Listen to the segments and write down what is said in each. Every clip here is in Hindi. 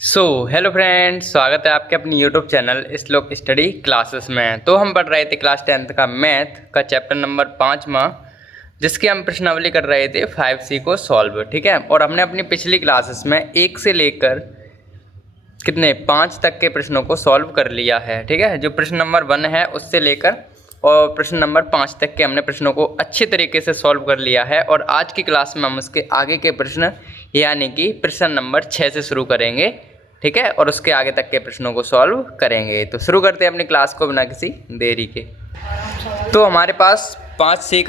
हेलो फ्रेंड्स, स्वागत है आपके अपनी यूट्यूब चैनल श्लोक स्टडी क्लासेस में। तो हम पढ़ रहे थे क्लास 10th का मैथ का चैप्टर नंबर 5वां, जिसकी हम प्रश्नावली कर रहे थे 5C को सॉल्व। ठीक है, और हमने अपनी पिछली क्लासेस में 1 से लेकर कितने 5 तक के प्रश्नों को सॉल्व कर लिया है। ठीक है, जो प्रश्न नंबर 1 है उससे लेकर और प्रश्न नंबर 5 तक के हमने प्रश्नों को अच्छे तरीके से सॉल्व कर लिया है। और आज की क्लास में हम उसके आगे के प्रश्न यानी कि प्रश्न नंबर 6 से शुरू करेंगे। ठीक है, और उसके आगे तक के प्रश्नों को सॉल्व करेंगे। तो शुरू करते हैं अपनी क्लास को बिना किसी देरी के। तो हमारे पास 5C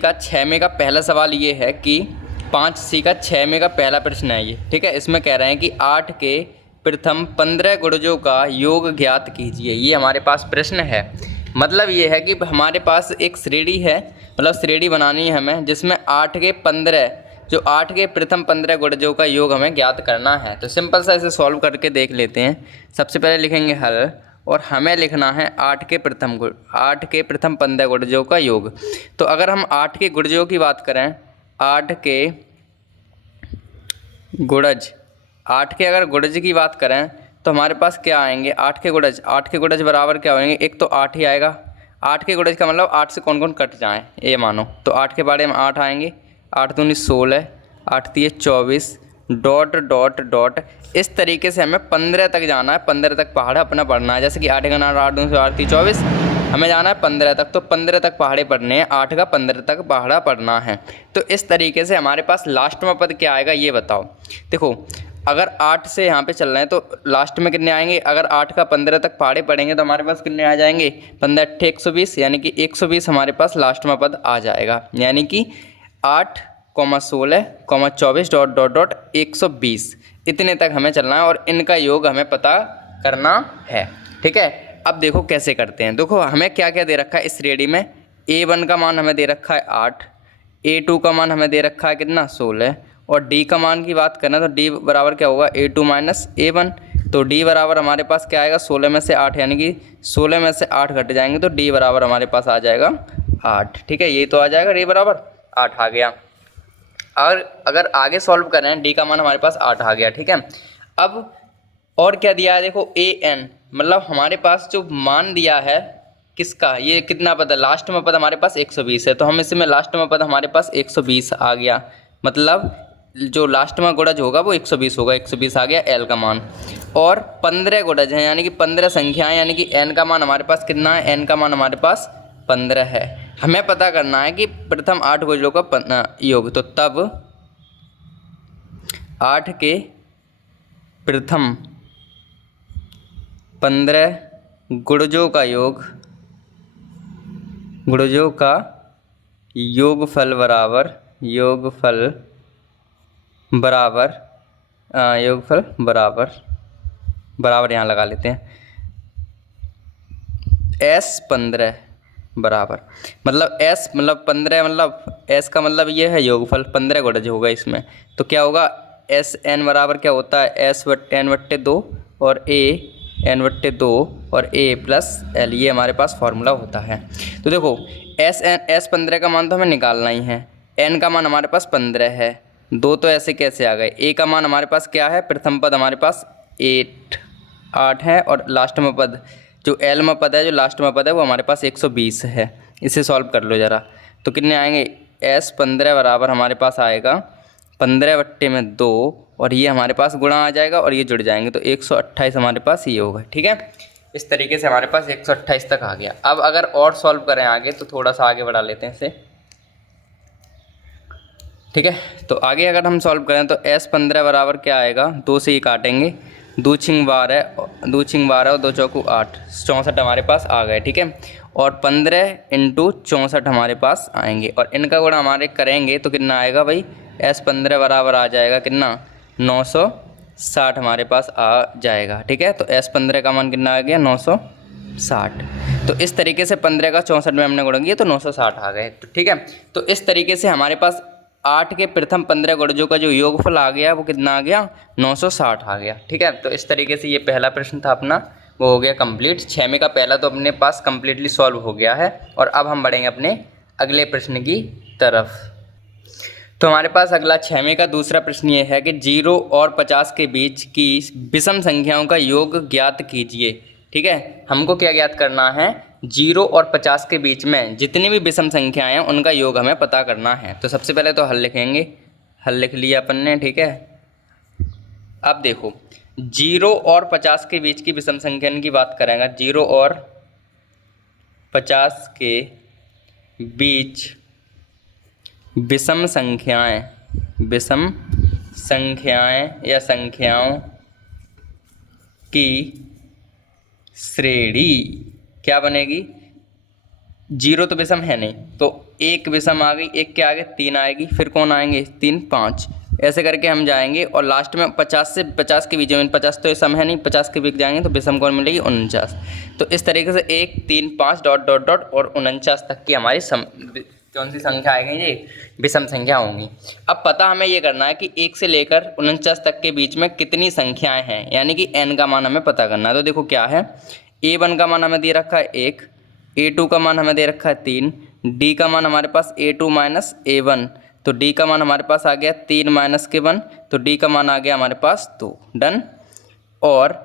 का 6 में का पहला सवाल ये है कि 5C का 6 में का पहला प्रश्न है ये। ठीक है, इसमें कह रहे हैं कि 8 के प्रथम 15 गुणजों का योग ज्ञात कीजिए। ये हमारे पास प्रश्न है। मतलब ये है कि हमारे पास एक श्रेणी है, मतलब श्रेणी बनानी है हमें, जिसमें 8 के प्रथम 15 गुणजों का योग हमें ज्ञात करना है। तो सिंपल सा इसे सॉल्व करके देख लेते हैं। सबसे पहले लिखेंगे हल, और हमें लिखना है 8 के प्रथम 15 गुणजों का योग। तो अगर हम 8 के गुणजों की बात करें, 8 के अगर गुणज की बात करें तो हमारे पास क्या आएंगे, 8 के गुणज बराबर क्या होंगे, एक तो 8 ही आएगा। 8 के गुणज का मतलब 8 से कौन कौन कट जाएँ ये मानो, तो 8 के बारे में 8 आएंगे, 8 दूनी 16, 8 तीय 24, डॉट डॉट डॉट। इस तरीके से हमें 15 तक जाना है, 15 तक पहाड़ा अपना पढ़ना है। जैसे कि 8 का 8 दूनी 8 तीय 24, हमें जाना है 15 तक, तो 15 तक पहाड़े पढ़ने हैं, 8 का 15 तक पहाड़ा पढ़ना है। तो इस तरीके से हमारे पास लास्ट में पद क्या आएगा ये बताओ। देखो, अगर 8 से यहाँ पे चल रहे हैं तो लास्ट में कितने आएंगे, अगर 8 का 15 तक पहाड़े पढ़ेंगे तो हमारे पास कितने आ जाएंगे, 15 8 120, यानी कि 120 हमारे पास लास्ट में पद आ जाएगा। यानी कि 8, 16, 24 डॉट डॉट डॉट 120, इतने तक हमें चलना है और इनका योग हमें पता करना है। ठीक है, अब देखो कैसे करते हैं। देखो हमें क्या क्या दे रखा है इस श्रेणी में, A1 का मान हमें दे रखा है 8, A2 का मान हमें दे रखा है कितना 16, और D का मान की बात करें तो D बराबर क्या होगा A2 माइनस A1। तो D बराबर हमारे पास क्या आएगा, 16 में से 8, यानी कि 16 में से 8 घट जाएंगे तो D बराबर हमारे पास आ जाएगा 8। ठीक है, ये तो आ जाएगा, D बराबर 8 आ गया। और अगर आगे सॉल्व करें, D का मान हमारे पास 8 आ गया। ठीक है, अब और क्या दिया है देखो, AN, मतलब हमारे पास जो मान दिया है किसका, ये कितना पद है, लास्ट में पद हमारे पास 120 है, तो हम इसमें लास्ट में पद हमारे पास 120 आ गया। मतलब जो लास्ट में गुणज होगा वो 120 होगा, 120 आ गया L का मान। और 15 गुणज हैं, यानी कि 15 संख्याएं, यानी कि N का मान हमारे पास कितना है, N का मान हमारे पास 15 है। हमें पता करना है कि प्रथम 8 गुणजों का योग। तो तब 8 के प्रथम 15 गुणजों का योगफल बराबर यहाँ लगा लेते हैं S15 बराबर, मतलब S मतलब 15, मतलब S का मतलब ये है योगफल, 15 गुणज होगा इसमें। तो क्या होगा, SN बराबर क्या होता है, SN/2 और AN/2 और A प्लस L, ये हमारे पास फॉर्मूला होता है। तो देखो S15 का मान तो हमें निकालना ही है, N का मान हमारे पास 15 है, 2 तो ऐसे कैसे आ गए। A का मान हमारे पास क्या है, प्रथम पद हमारे पास 8 है, और लास्ट में पद जो L में पद है, जो लास्ट में पद है वो हमारे पास 120 है। इसे सॉल्व कर लो ज़रा, तो कितने आएंगे, S15 बराबर हमारे पास आएगा 15/2, और ये हमारे पास गुणा आ जाएगा और ये जुड़ जाएंगे, तो 128 हमारे पास ये होगा। ठीक है, इस तरीके से हमारे पास 128 तक आ गया। अब अगर और सॉल्व करें आगे तो थोड़ा सा आगे बढ़ा लेते हैं इसे। ठीक है, तो आगे अगर हम सॉल्व करें तो S15 बराबर क्या आएगा, 2 से ही काटेंगे, 2 छिंग 12 और 2 चौकू 8, 64 हमारे पास आ गए। ठीक है, और 15 × 64 हमारे पास आएंगे, और इनका गुणा हमारे करेंगे तो कितना आएगा भाई, S15 बराबर आ जाएगा कितना, 960 हमारे पास आ जाएगा। ठीक है, तो S15 का मान कितना आ गया, 960। तो इस तरीके से 15 का 64 में हमने गुणा किया तो 960 आ गए। तो ठीक है, तो इस तरीके से हमारे पास 8 के प्रथम 15 गुणजों का जो योगफल आ गया वो कितना आ गया, 960 आ गया। ठीक है, तो इस तरीके से ये पहला प्रश्न था अपना, वो हो गया कंप्लीट। 6 में का पहला तो अपने पास कंप्लीटली सॉल्व हो गया है, और अब हम बढ़ेंगे अपने अगले प्रश्न की तरफ। तो हमारे पास अगला 6वें का दूसरा प्रश्न ये है कि 0 और 50 के बीच की विषम संख्याओं का योग ज्ञात कीजिए। ठीक है, हमको क्या ज्ञात करना है, 0 और 50 के बीच में जितनी भी विषम संख्याएं हैं उनका योग हमें पता करना है। तो सबसे पहले तो हल लिखेंगे, हल लिख लिया अपन ने। ठीक है, अब देखो 0 और 50 के बीच की विषम संख्या की बात करेंगे। 0 और 50 के बीच विषम संख्याएं या संख्याओं की श्रेणी क्या बनेगी। 0 तो विषम है नहीं, तो एक विषम आ गई, एक के आगे 3 आएगी, फिर कौन आएंगे 3 5, ऐसे करके हम जाएंगे और लास्ट में 50 से 50 के बीच में, 50 तो विषम है नहीं, 50 के बीच जाएंगे तो विषम कौन मिलेगी 49। तो इस तरीके से 1 3 5 डॉट डॉट डॉट और 49 तक की हमारी कौन सी संख्या आएगी, ये विषम संख्या होंगी। अब पता हमें ये करना है कि 1 से लेकर 49 तक के बीच में कितनी संख्याएं हैं, यानी कि n का मान हमें पता करना है। तो देखो क्या है, a1 का मान हमें दे रखा है 1, a2 का मान हमें दे रखा है 3, d का मान हमारे पास a2 माइनस a1, तो d का मान हमारे पास आ गया 3 माइनस के 1, तो d का मान आ गया हमारे पास 2। डन। और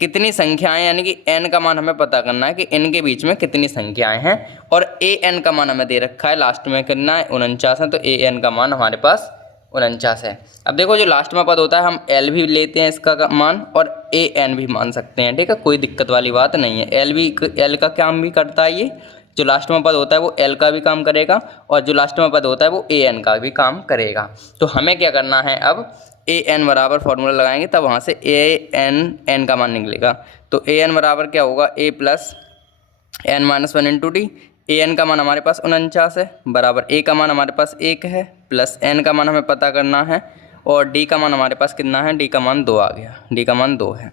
कितनी संख्याएं, यानी कि n का मान हमें पता करना है कि इनके बीच में कितनी संख्याएं हैं, और an का मान हमें दे रखा है लास्ट में करना है 49 है, तो an का मान हमारे पास 49 है। अब देखो जो लास्ट में पद होता है हम l भी लेते हैं इसका मान, और an भी मान सकते हैं। ठीक है, कोई दिक्कत वाली बात नहीं है। l का काम भी करता है, ये जो लास्ट में पद होता है वो l का भी काम करेगा, और जो लास्ट में पद होता है वो an का भी काम करेगा। तो हमें क्या करना है, अब an बराबर फॉर्मूला लगाएंगे तब वहाँ से n का मान निकलेगा। तो an बराबर क्या होगा, a plus n minus 1 into D. an का मान हमारे पास 49 है, बराबर a का मान हमारे पास 1 है, प्लस n का मान हमें पता करना है, और d का मान हमारे पास कितना है, d का मान 2 आ गया, d का मान 2 है।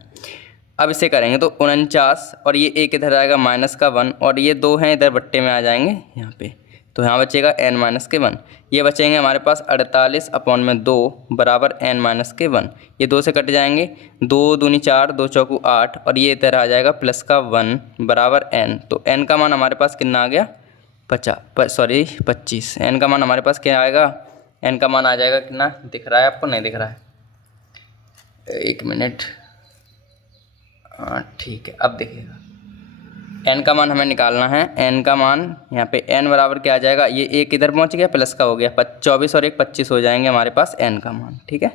अब इसे करेंगे तो 49 और ये एक इधर आएगा माइनस का 1, और ये 2 हैं इधर बट्टे में आ जाएंगे यहाँ पे, तो यहाँ बचेगा n माइनस के 1। ये बचेंगे हमारे पास 48 अपॉन में 2 बराबर n माइनस के 1। ये 2 से कट जाएंगे, 2 दूनी 4, 2 चौकू 8, और ये इधर आ जाएगा प्लस का 1 बराबर n। तो n का मान हमारे पास कितना आ गया, 25। n का मान हमारे पास क्या आएगा, n का मान आ जाएगा कितना, दिख रहा है आपको, नहीं दिख रहा है, 1 मिनट, हाँ ठीक है, अब देखिएगा n का मान हमें निकालना है। n का मान यहाँ पे n बराबर क्या आ जाएगा, ये एक इधर पहुँच गया, प्लस का हो गया 24 और 1 25 हो जाएंगे हमारे पास n का मान। ठीक है,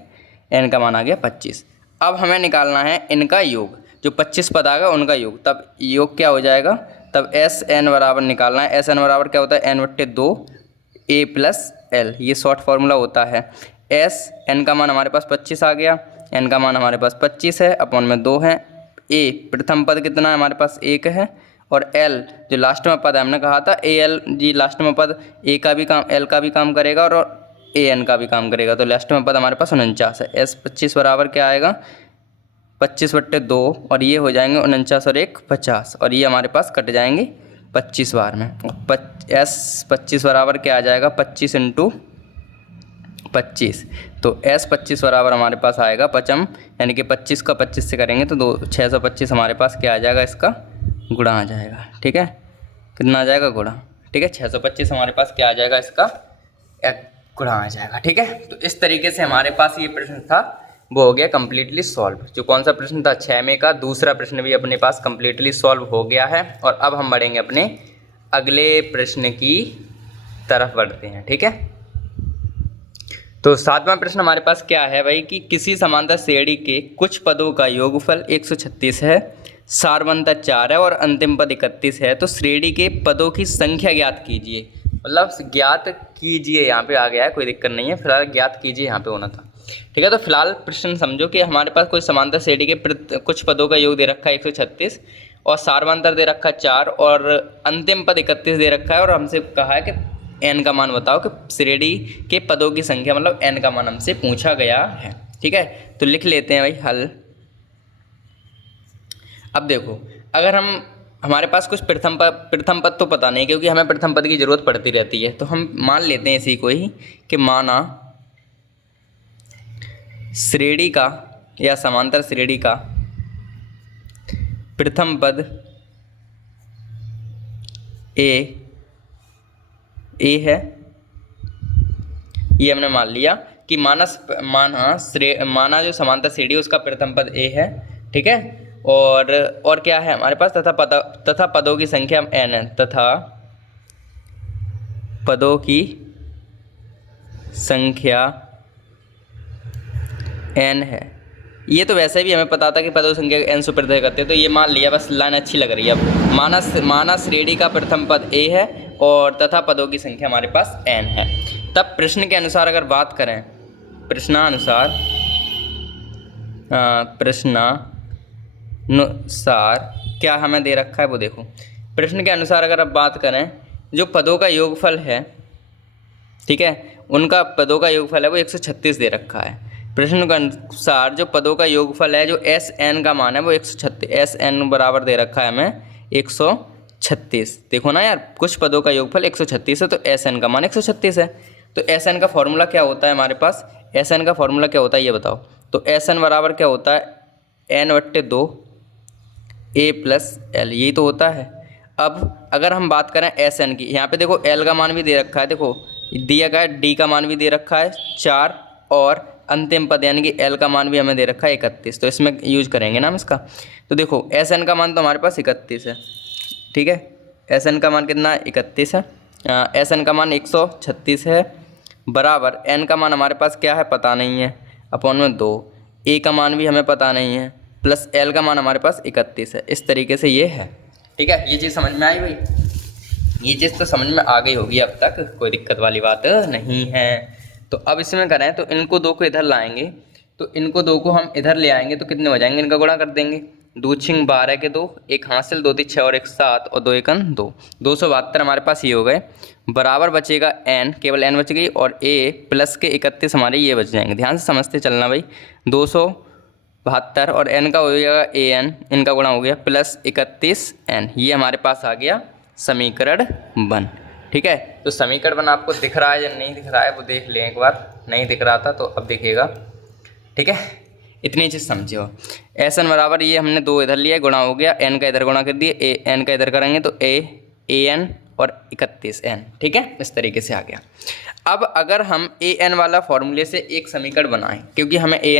n का मान आ गया 25। अब हमें निकालना है इनका योग, जो 25 पद आ गया उनका योग, तब योग क्या हो जाएगा, तब Sn बराबर निकालना है। Sn बराबर क्या होता है, n/2 a प्लस l, ये शॉर्ट फार्मूला होता है। n का मान हमारे पास 25 आ गया, n का मान हमारे पास 25 है, अपॉन में 2 है। a प्रथम पद कितना है हमारे पास 1 है, और l जो लास्ट में पद है, हमने कहा था al जी लास्ट में पद a का भी काम l का भी काम करेगा और an का भी काम करेगा, तो लास्ट में पद हमारे पास 49 है। S 25 बराबर क्या आएगा, 25/2, और ये हो जाएंगे 49 और 1 50, और ये हमारे पास कट जाएंगे 25 बार में। S 25 बराबर क्या आ जाएगा, 25 इंटू 25, तो S 25 बराबर हमारे पास आएगा 55, यानी कि 25 का 25 से करेंगे तो 625 हमारे पास क्या आ जाएगा, इसका गुणा आ जाएगा। ठीक है, कितना आ जाएगा, गुणा। ठीक है, 625 हमारे पास क्या आ जाएगा, इसका गुणा आ जाएगा। ठीक है, तो इस तरीके से हमारे पास ये प्रश्न था वो हो गया कम्प्लीटली सॉल्व। जो कौन सा प्रश्न था, 6वें का दूसरा प्रश्न भी अपने पास कम्प्लीटली सॉल्व हो गया है। और अब हम बढ़ेंगे अपने अगले प्रश्न की तरफ बढ़ते हैं। ठीक है, तो 7वां प्रश्न हमारे पास क्या है भाई, कि किसी समांतर श्रेणी के कुछ पदों का योगफल 136 है, सारवंतर 4 है और अंतिम पद 31 है, तो श्रेणी के पदों की संख्या ज्ञात कीजिए। मतलब ज्ञात कीजिए यहाँ पे आ गया है, कोई दिक्कत नहीं है, फिलहाल ज्ञात कीजिए यहाँ पे होना था। ठीक है, तो फिलहाल प्रश्न समझो कि हमारे पास कोई समांतर श्रेणी के कुछ पदों का योग दे रखा है 136, और सारवंतर दे रखा है 4, और अंतिम पद 31 दे रखा है, और हमसे कहा है कि n का मान बताओ कि श्रेणी के पदों की संख्या, मतलब n का मान हमसे पूछा गया है। ठीक है, तो लिख लेते हैं भाई हल। अब देखो, अगर हमारे पास कुछ प्रथम पद तो पता नहीं, क्योंकि हमें प्रथम पद की ज़रूरत पड़ती रहती है, तो हम मान लेते हैं इसी को ही कि माना श्रेणी का या समांतर श्रेणी का प्रथम पद ए है ये हमने मान लिया कि माना जो समांतर श्रेणी है उसका प्रथम पद ए है, ठीक है। और क्या है हमारे पास, तथा पदों की संख्या n है, तथा पदों की संख्या n है। ये तो वैसे भी हमें पता था कि पदों की संख्या n से प्रत्यय करते हैं, तो ये मान लिया, बस लाइन अच्छी लग रही है। अब माना श्रेणी का प्रथम पद a है और तथा पदों की संख्या हमारे पास n है। तब प्रश्न के अनुसार अगर बात करें, प्रश्नानुसार क्या हमें दे रखा है वो देखो। प्रश्न के अनुसार अगर अब बात करें, जो पदों का योगफल है, ठीक है, उनका पदों का योगफल है वो 136 दे रखा है। प्रश्न के अनुसार जो पदों का योगफल है, जो एस एन का मान है वो 136, एस एन बराबर दे रखा है हमें 136। देखो ना यार, कुछ पदों का योगफल 136 है तो एस एन का मान 136 है। तो एस एन का फॉर्मूला क्या होता है हमारे पास, एस एन का फॉर्मूला क्या होता है ये बताओ। तो एस एन बराबर क्या होता है, n/2 a प्लस एल, यही तो होता है। अब अगर हम बात करें एस एन की, यहाँ पे देखो एल का मान भी दे रखा है, देखो दिया गया है, डी का मान भी दे रखा है 4 और अंतिम पद यानी कि एल का मान भी हमें दे रखा है 31। तो इसमें यूज करेंगे ना हम इसका। तो देखो एस एन का मान तो हमारे पास 31 है, ठीक है। एस एन का मान कितना है, 31 है। एस एन का मान 136 है, बराबर एन का मान हमारे पास क्या है पता नहीं है, अपॉन में 2, ए का मान भी हमें पता नहीं है, प्लस एल का मान हमारे पास 31 है। इस तरीके से ये है, ठीक है। ये चीज़ समझ में आई भाई, ये चीज़ तो समझ में आ गई होगी अब तक, कोई दिक्कत वाली बात नहीं है। तो अब इसमें करें तो इनको 2 को इधर लाएंगे, तो इनको 2 को हम इधर ले आएंगे तो कितने हो जाएंगे, इनका गुणा कर देंगे। 2 छिंग 12 के 2, एक हासिल 2 3 6 और 1 7 और 2 एकन 2, 272 हमारे पास ये हो गए। बराबर बचेगा n, केवल n बच गई, और a प्लस के 31 हमारे ये बच जाएंगे। ध्यान से समझते चलना भाई, 272 और n का हो जाएगा an, इनका गुणा हो गया प्लस 31n, ये हमारे पास आ गया समीकरण 1, ठीक है। तो समीकरण 1 आपको दिख रहा है या नहीं दिख रहा है वो देख लें एक बार, नहीं दिख रहा था तो अब दिखेगा, ठीक है। इतनी चीज़ समझे हो। एस एन बराबर ये हमने 2 इधर लिया, गुणा हो गया, एन का इधर गुणा कर दिए, ए एन का इधर करेंगे तो ए एन और 31n, ठीक है। इस तरीके से आ गया। अब अगर हम ए एन वाला फॉर्मूले से एक समीकरण बनाएं, क्योंकि हमें ए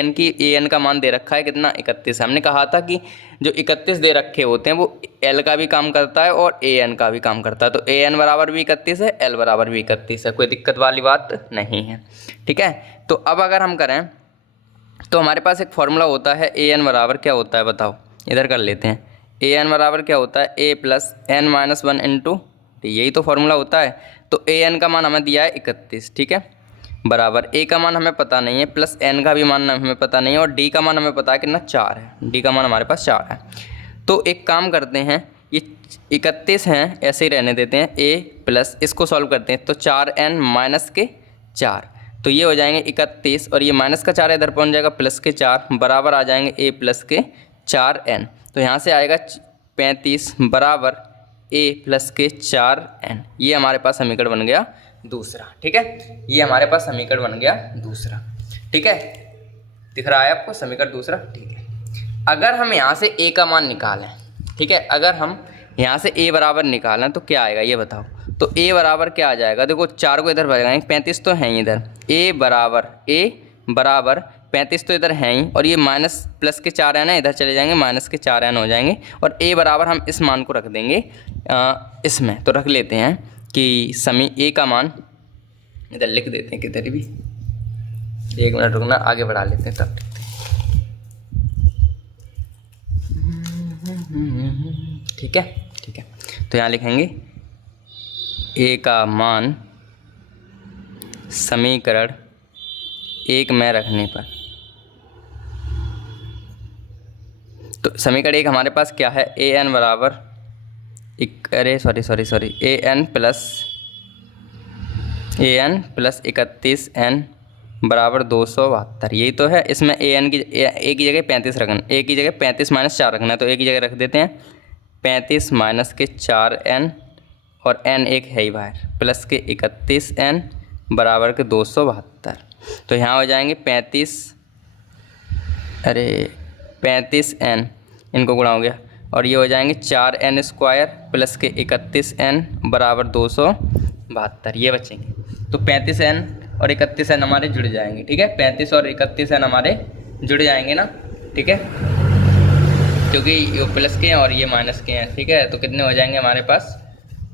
एन का मान दे रखा है कितना, 31। हमने कहा था कि जो 31 दे रखे होते हैं वो एल का भी काम करता है और ए एन का भी काम करता है। तो ए एन बराबर भी 31 है, एल बराबर भी 31 है, कोई दिक्कत वाली बात नहीं है, ठीक है। तो अब अगर हम करें तो हमारे पास एक फॉर्मूला होता है, ए एन बराबर क्या होता है बताओ, इधर कर लेते हैं। ए एन बराबर क्या होता है, ए प्लस एन माइनस 1 इंटू, यही तो फॉर्मूला होता है। तो ए एन का मान हमें दिया है 31, ठीक है, बराबर ए का मान हमें पता नहीं है, प्लस एन का भी मान हमें पता नहीं है, और डी का मान हमें पता है कितना, 4 है। डी का मान हमारे पास 4 है। तो एक काम करते हैं, ये 31 हैं ऐसे ही रहने देते हैं, ए प्लस इसको सॉल्व करते हैं तो 4n माइनस के 4, तो ये हो जाएंगे 31, और ये माइनस का 4 इधर पहुंच जाएगा, प्लस के 4 बराबर आ जाएंगे ए प्लस के 4n। तो यहाँ से आएगा 35 बराबर ए प्लस के 4n। ये हमारे पास समीकरण बन गया दूसरा, ठीक है। ये हमारे पास समीकरण बन गया दूसरा, ठीक है। दिख रहा है आपको समीकरण दूसरा, ठीक है। अगर हम यहाँ से a का मान निकालें, ठीक है, अगर हम यहाँ से a बराबर निकालें तो क्या आएगा ये बताओ। तो a बराबर क्या आ जाएगा, देखो 4 को इधर भगाएंगे, 35 तो हैं ही इधर, a बराबर 35 तो इधर हैं ही, और ये माइनस प्लस के 4 है ना, इधर चले जाएंगे, माइनस के 4n हो जाएंगे, और a बराबर हम इस मान को रख देंगे इसमें। तो रख लेते हैं कि a का मान इधर लिख देते हैं किधर भी, 1 मिनट रुकना, आगे बढ़ा लेते हैं तब। ठीक है, ठीक है। तो यहाँ लिखेंगे a का मान समीकरण 1 में रखने पर, तो समीकरण 1 हमारे पास क्या है, ए एन बराबर ए एन प्लस 31n बराबर 272, यही तो है। इसमें ए की जगह 35 रखना, ए की जगह 35 माइनस 4 रखना है, तो ए की जगह रख देते हैं 35 माइनस के 4n, और n एक है ही बाहर, प्लस के 31n बराबर के 272। तो यहाँ हो जाएंगे 35n, इनको गुणा हो गया, और ये हो जाएंगे 4n स्क्वायर प्लस के 31n बराबर 272, ये बचेंगे। तो 35n और 31n हमारे जुड़ जाएंगे। ठीक है, 35 और 31n हमारे जुड़ जाएंगे ना। ठीक है, क्योंकि ये प्लस के हैं और ये माइनस के हैं। ठीक है, तो कितने हो जाएंगे हमारे पास,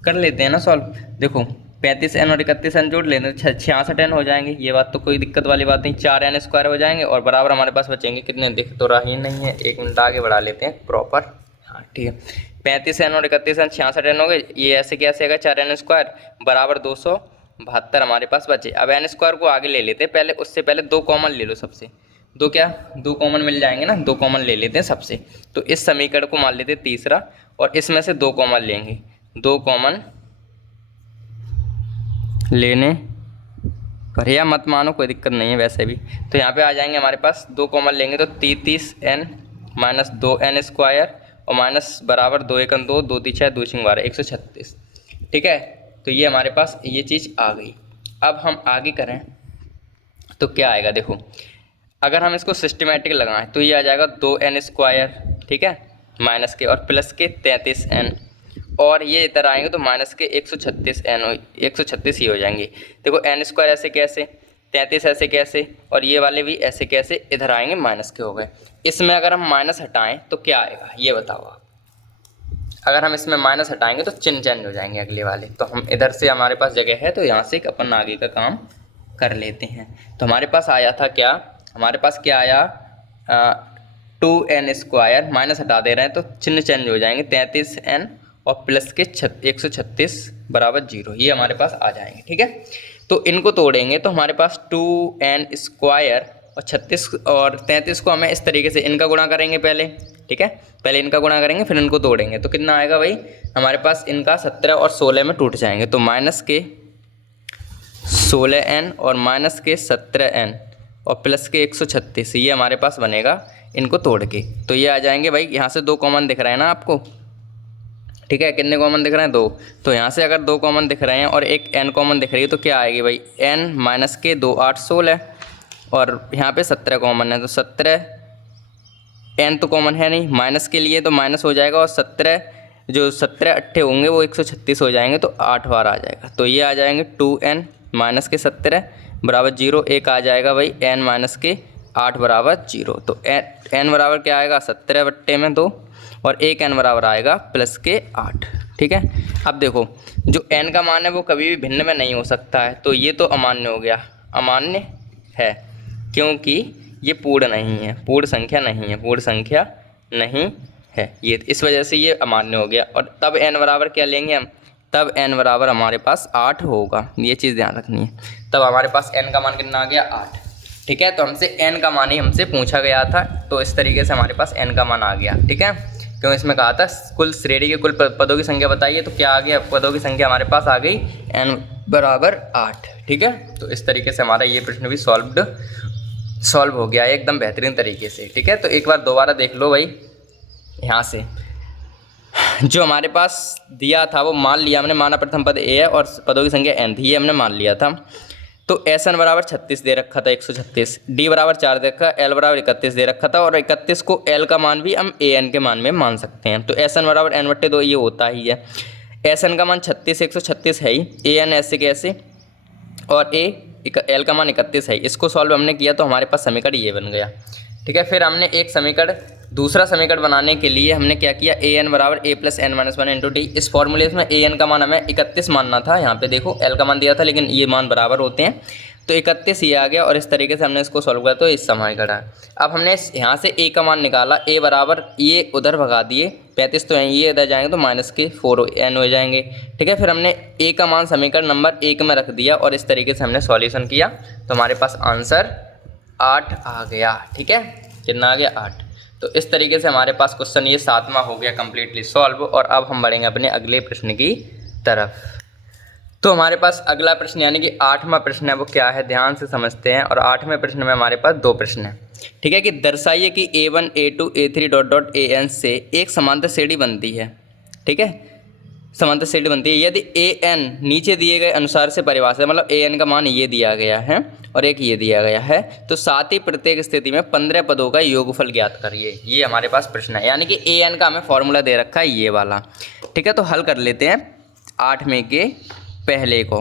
कर लेते हैं ना सॉल्व। देखो 35n और 31n जोड़ लेते हैं, 66n हो जाएंगे। ये बात तो कोई दिक्कत वाली बात नहीं, 4n स्क्वायर हो जाएंगे और बराबर हमारे पास बचेंगे कितने, दिख तो रहा ही नहीं है, 1 मिनट आगे बढ़ा लेते हैं प्रॉपर। हाँ ठीक है, 35n और 31n 66n हो गए। ये ऐसे कैसे आएगा, 4n स्क्वायर बराबर 272 हमारे पास बचे। अब n स्क्वायर को आगे ले लेते हैं, पहले उससे पहले 2 कॉमन ले लो सबसे। 2 कॉमन मिल जाएंगे ना, 2 कॉमन ले लेते हैं सबसे। तो इस समीकरण को मान लेते हैं तीसरा और इसमें से 2 कॉमन लेंगे। 2 कॉमन लेने पर या मत मानो, कोई दिक्कत नहीं है वैसे भी। तो यहाँ पे आ जाएंगे हमारे पास 2 कॉमन लेंगे तो 33n माइनस 2n स्क्वायर और माइनस बराबर 2 1 2 2 3 6 2 6 12 136। ठीक है, तो ये हमारे पास ये चीज़ आ गई। अब हम आगे करें तो क्या आएगा, देखो अगर हम इसको सिस्टमेटिक लगाएं तो ये आ जाएगा 2n स्क्वायर, ठीक है, माइनस के और प्लस के 33n और ये इधर आएंगे तो माइनस के 136n 136 ही हो जाएंगे। देखो n स्क्वायर ऐसे कैसे, 33 ऐसे कैसे और ये वाले भी ऐसे कैसे, इधर आएंगे माइनस के हो गए। इसमें अगर हम माइनस हटाएं तो क्या आएगा ये बताओ आप। अगर हम इसमें माइनस हटाएंगे तो चिन्ह चेंज हो जाएंगे अगले वाले। तो हम इधर से हमारे पास जगह है तो यहाँ से अपन आगे का काम कर लेते हैं। तो हमारे पास आया था क्या, हमारे पास क्या आया 2n स्क्वायर, माइनस हटा दे रहे हैं तो चिन्ह चेंज हो जाएंगे, 33n और प्लस के 136 बराबर 0, ये हमारे पास आ जाएंगे। ठीक है, तो इनको तोड़ेंगे तो हमारे पास 2n स्क्वायर और 36 और 33 को हमें इस तरीके से इनका गुणा करेंगे पहले। ठीक है, पहले इनका गुणा करेंगे फिर इनको तोड़ेंगे तो कितना आएगा भाई, हमारे पास इनका 17 और 16 में टूट जाएंगे। तो माइनस के 16n और माइनस के 17n और प्लस के 136, ये हमारे पास बनेगा इनको तोड़ के। तो ये आ जाएंगे भाई, यहाँ से 2 कॉमन दिख रहे हैं ना आपको। ठीक है, कितने कॉमन दिख रहे हैं, 2। तो यहाँ से अगर 2 कॉमन दिख रहे हैं और एक n कॉमन दिख रही है तो क्या आएगी भाई, n माइनस के 2 8 16 और यहाँ पे 17 कॉमन है तो 17, n तो कॉमन है नहीं, माइनस के लिए तो माइनस हो जाएगा और 17 जो 17 अट्ठे होंगे वो 136 हो जाएंगे तो 8 बार आ जाएगा। तो ये आ जाएंगे 2n माइनस के 17 बराबर 0, एक आ जाएगा भाई n माइनस के 8 बराबर 0। तो n बराबर क्या आएगा, 17 बट्टे में 2 और एक n बराबर आएगा प्लस के 8। ठीक है, अब देखो जो n का मान है वो कभी भी भिन्न में नहीं हो सकता है, तो ये तो अमान्य हो गया, अमान्य है क्योंकि ये पूर्ण नहीं है, पूर्ण संख्या नहीं है, पूर्ण संख्या नहीं है ये, इस वजह से ये अमान्य हो गया। और तब n बराबर क्या लेंगे हम, तब n बराबर हमारे पास 8 होगा, ये चीज़ ध्यान रखनी है। तब हमारे पास n का मान कितना आ गया, 8। ठीक है, तो हमसे n का मान ही हमसे पूछा गया था, तो इस तरीके से हमारे पास n का मान आ गया। ठीक है, क्यों इसमें कहा था कुल श्रेणी के कुल पदों की संख्या बताइए, तो क्या आ गया, पदों की संख्या हमारे पास आ गई n बराबर 8। ठीक है, तो इस तरीके से हमारा ये प्रश्न भी सॉल्व हो गया है एकदम बेहतरीन तरीके से। ठीक है, तो एक बार दोबारा देख लो भाई, यहाँ से जो हमारे पास दिया था वो मान लिया हमने, माना प्रथम पद a है और पदों की संख्या n थी, ये हमने मान लिया था। तो SN बराबर 36 दे रखा था, 136, D बराबर 4 दे रखा, L बराबर 31 दे रखा था और 31 को L का मान भी हम AN के मान में मान सकते हैं। तो SN बराबर n/2 ये होता ही है। SN का मान 36 136 है ही, AN ऐसे कैसे और L का मान 31 है। इसको सॉल्व हमने किया तो हमारे पास समीकरण ये बन गया। ठीक है, फिर हमने एक समीकरण दूसरा समीकरण बनाने के लिए हमने क्या किया, AN बराबर A plus n minus 1 into D. इस फॉर्मूले में AN का मान हमें 31 मानना था, यहाँ पे देखो L का मान दिया था लेकिन ये मान बराबर होते हैं तो 31 ये आ गया और इस तरीके से हमने इसको सॉल्व किया तो इस समीकरण। अब हमने यहाँ से A का मान निकाला, A बराबर ये उधर भगा दिए, 35 तो ये इधर जाएंगे तो माइनस के 4n हो जाएंगे। ठीक है, फिर हमने A का मान समीकरण नंबर 1 में रख दिया और इस तरीके से हमने सॉल्यूशन किया तो हमारे पास आंसर 8 आ गया। ठीक है, कितना आ गया, 8। तो इस तरीके से हमारे पास क्वेश्चन ये 7वां हो गया कम्प्लीटली सॉल्व। और अब हम बढ़ेंगे अपने अगले प्रश्न की तरफ। तो हमारे पास अगला प्रश्न यानी कि 8वां प्रश्न है वो क्या है, ध्यान से समझते हैं। और 8वें प्रश्न में हमारे पास 2 प्रश्न हैं। ठीक है, कि दर्शाइए कि A1 A2 A3 dot AN से एक समांतर श्रेणी बनती है। ठीक है, समांतर श्रेणी बनती है यदि AN नीचे दिए गए अनुसार से परिभाषित, मतलब AN का मान ये दिया गया है और एक ये दिया गया है, तो साथ ही प्रत्येक स्थिति में 15 पदों का योगफल ज्ञात करिए। ये हमारे पास प्रश्न है, यानी कि AN का हमें फॉर्मूला दे रखा है ये वाला। ठीक है, तो हल कर लेते हैं 8 में के पहले को।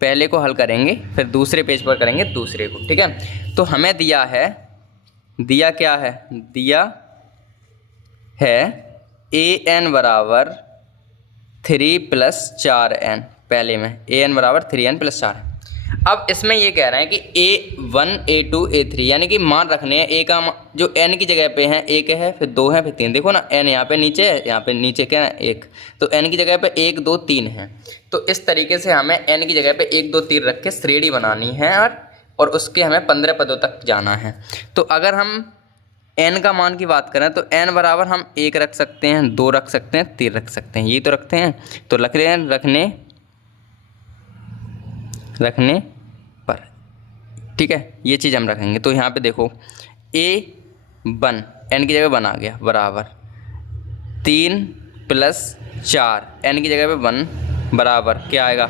पहले को हल करेंगे फिर दूसरे पेज पर करेंगे दूसरे को, ठीक है। तो हमें दिया है, दिया क्या है, दिया है ए एन बराबर 3+4n। पहले में ए एन बराबर 3n+4। अब इसमें ये कह रहे हैं कि A1 A2 A3 यानी कि मान रखने हैं। ए का जो n की जगह पे है एक है, फिर दो है, फिर तीन। देखो ना n यहाँ पे नीचे है, यहाँ पे नीचे क्या है एक, तो n की जगह पे 1 2 3 है। तो इस तरीके से हमें n की जगह पे 1 2 3 रख के श्रेणी बनानी है और उसके हमें 15 पदों तक जाना है। तो अगर हम n का मान की बात करें तो n बराबर हम 1 रख सकते हैं, 2 रख सकते हैं, 3 रख सकते हैं, ये तो रखते हैं। तो रख रहे हैं रखने पर, ठीक है, ये चीज़ हम रखेंगे। तो यहाँ पे देखो A1 n की जगह 1 आ गया बराबर 3+4 n की जगह पे 1 बराबर क्या आएगा,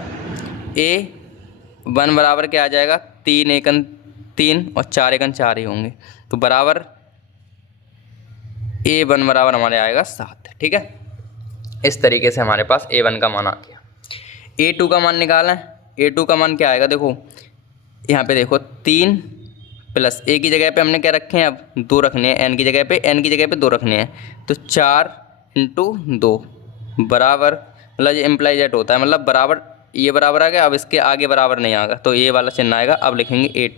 A1 बराबर क्या आ जाएगा, 3 एकन 3 और 4 एकन 4 ही होंगे। तो बराबर A1 बराबर हमारे आएगा 7, ठीक है। इस तरीके से हमारे पास A1 का मान आ गया। A2 का मान निकालना है। A2 का मान क्या आएगा, देखो यहाँ पे देखो 3 प्लस ए की जगह पे हमने क्या रखे हैं, अब 2 रखने हैं, n की जगह पे 2 रखने हैं। तो 4 × 2 बराबर, मतलब ये इम्प्लाई जेट होता है, मतलब बराबर, ये बराबर आ गया। अब इसके आगे बराबर नहीं आएगा तो ये वाला चिन्ह आएगा। अब लिखेंगे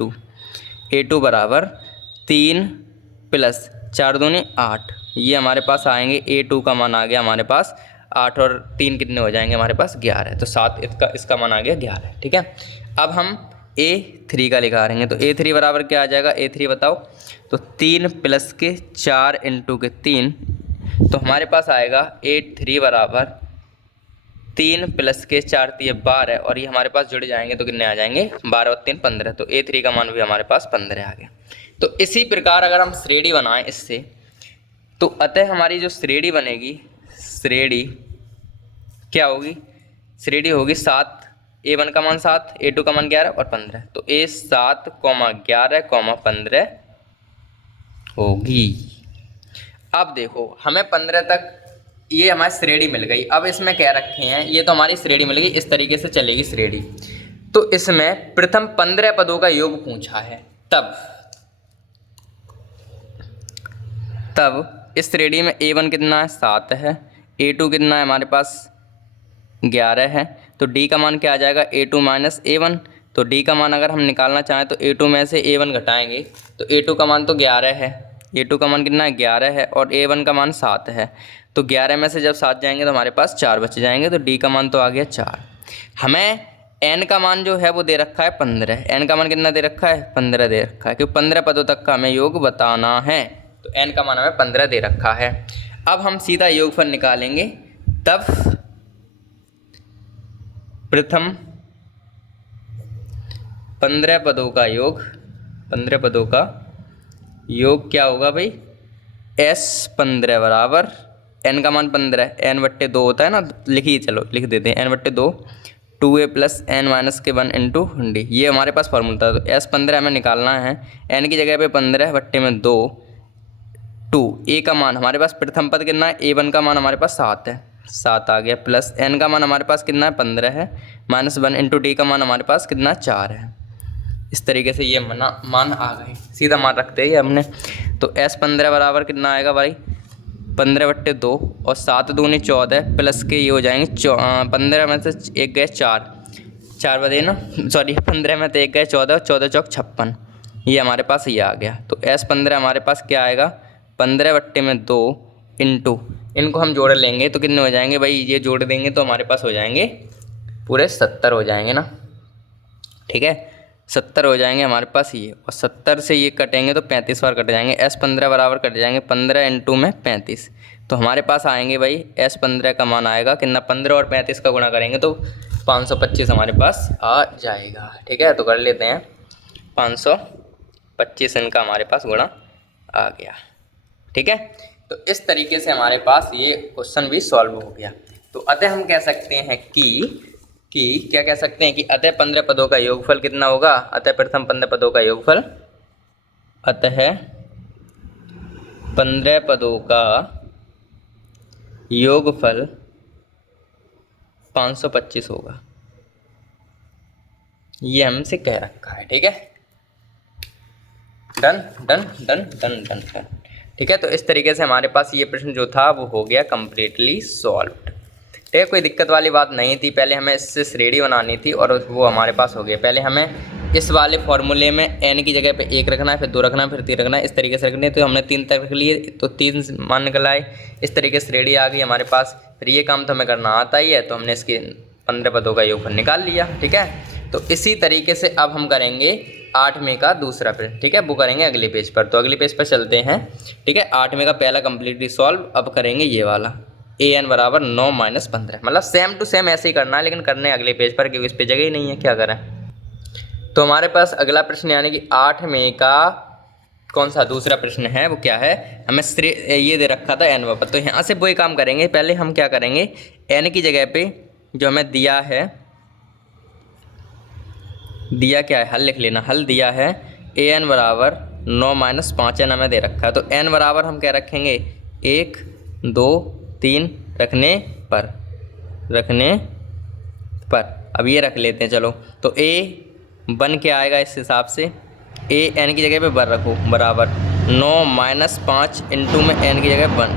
A2 बराबर 3 प्लस 4 दूनी 8, ये हमारे पास आएंगे। A2 का मान आ गया हमारे पास 8 और 3 कितने हो जाएंगे हमारे पास, 11। तो 7 इसका मान आ गया 11, ठीक है। अब हम A3 का निकालेंगे। तो A3 बराबर क्या आ जाएगा, A3 बताओ। तो 3 प्लस के 4 इंटू के 3, तो हमारे पास आएगा A3 बराबर 3 प्लस के 4 3 12 और ये हमारे पास जुड़ जाएंगे तो कितने आ जाएंगे, 12 और 3 15। तो A3 का मान भी हमारे पास 15 आ गया। तो इसी प्रकार अगर हम श्रेणी बनाएं इससे, तो अतः हमारी जो श्रेणी बनेगी, श्रेणी क्या होगी, श्रेणी होगी 7, A1 का मान 7, A2 का मान 11 और 15। तो A7, 11, 15 होगी। अब देखो हमें 15 तक ये हमारी श्रेणी मिल गई। अब इसमें क्या रखे हैं, ये तो हमारी श्रेणी मिल गई, इस तरीके से चलेगी श्रेणी। तो इसमें प्रथम 15 पदों का योग पूछा है। तब इस श्रेणी में A1 कितना है, 7 है, A2 कितना है हमारे पास 11 है। तो D का मान क्या आ जाएगा, A2 माइनस A1। तो D का मान अगर हम निकालना चाहें तो A2 में से A1 घटाएंगे तो A2 का मान तो 11 है, A2 का मान कितना है 11 है, और A1 का मान 7 है। तो 11 में से जब 7 जाएंगे तो हमारे पास 4 बच जाएंगे। तो D का मान तो आ गया 4। हमें N का मान जो है वो दे रखा है 15। N का मान कितना दे रखा है, 15 दे रखा है, क्योंकि 15 पदों तक का हमें योग बताना है। तो N का मान हमें 15 दे रखा है। अब हम सीधा योगफल निकालेंगे। तब प्रथम 15 पदों का योग, 15 पदों का योग क्या होगा भाई, S15 बराबर n का मान 15, n/2 होता है ना, लिखिए, चलो लिख देते हैं n/2 2a + n - 1 into D. ये हमारे पास फार्मूला था। तो S15 हमें निकालना है, n की जगह पे 15/2 2, a का मान हमारे पास प्रथम पद कितना है, A1 का मान हमारे पास 7 है, 7 आ गया, प्लस n का मान हमारे पास कितना है 15 है, -1 इंटू डी का मान हमारे पास कितना 4 है। इस तरीके से ये मान आ गए, सीधा मान रखते हैं हमने। तो S15 बराबर कितना आएगा भाई, 15/2 और 7 दूनी 14 प्लस के ये हो जाएंगे 15 में से 1 गए 4 बजे ना, सॉरी 15 में तो 1 गए 14 और 14 चौक 56, ये हमारे पास ये आ गया। तो S15 हमारे पास क्या आएगा, 15/2 इंटू, इनको हम जोड़ लेंगे तो कितने हो जाएंगे भाई, ये जोड़ देंगे तो हमारे पास हो जाएंगे पूरे 70 हो जाएंगे ना, ठीक है, 70 हो जाएंगे हमारे पास ये, और 70 से ये कटेंगे तो 35 बार कट जाएंगे। S15 बराबर कट जाएंगे 15 इंटू में 35, तो हमारे पास आएंगे भाई S15 का मान आएगा कितना, 15 और 35 का गुणा करेंगे तो 525 हमारे पास आ जाएगा, ठीक है। तो कर लेते हैं 525 इनका हमारे पास गुणा आ गया, ठीक है। तो इस तरीके से हमारे पास ये क्वेश्चन भी सॉल्व हो गया। तो अतः हम कह सकते हैं कि क्या कह सकते हैं कि अतः 15 पदों का योगफल कितना होगा, अतः प्रथम 15 पदों का योगफल, अतः 15 पदों का योगफल 525 होगा। ये हमसे कह रखा है। ठीक है, done done done done done done. ठीक है, तो इस तरीके से हमारे पास ये प्रश्न जो था वो हो गया कम्प्लीटली सॉल्व्ड। ठीक है, कोई दिक्कत वाली बात नहीं थी। पहले हमें इससे श्रेणी बनानी थी और वो हमारे पास हो गया। पहले हमें इस वाले फॉर्मूले में n की जगह पे 1 रखना है, फिर 2 रखना है, फिर 3 रखना है, इस तरीके से रखनी है। तो हमने 3 तक रख लिए, तो 3 मान निकल आए। इस तरीके से श्रेणी आ गई हमारे पास। फिर ये काम तो हमें करना आता ही है, तो हमने इसके 15 पदों का योगफल निकाल लिया। ठीक है, तो इसी तरीके से अब हम करेंगे 8वें का दूसरा प्रश्न। ठीक है, वो करेंगे अगले पेज पर। तो अगले पेज पर चलते हैं। ठीक है, 8वें का पहला कम्प्लीटली सॉल्व। अब करेंगे ये वाला an बराबर 9 माइनस 15। मतलब सेम टू सेम ऐसे ही करना है, लेकिन करने अगले पेज पर, क्योंकि इस पे जगह ही नहीं है, क्या करें। तो हमारे पास अगला प्रश्न यानी कि 8वें का कौन सा दूसरा प्रश्न है, वो क्या है, हमें ये दे रखा था n पर। तो यहाँ से वही काम करेंगे। पहले हम क्या करेंगे, n की जगह पे जो हमें दिया है, दिया क्या है, हल लिख लेना। हल दिया है an बराबर 9 माइनस 5n हमें दे रखा है। तो n बराबर हम क्या रखेंगे, 1 2 3 रखने पर अब ये रख लेते हैं। चलो, तो a बन के आएगा इस हिसाब से, a n की जगह पे बर रखो, बराबर 9 माइनस 5 इंटू में n की जगह 1।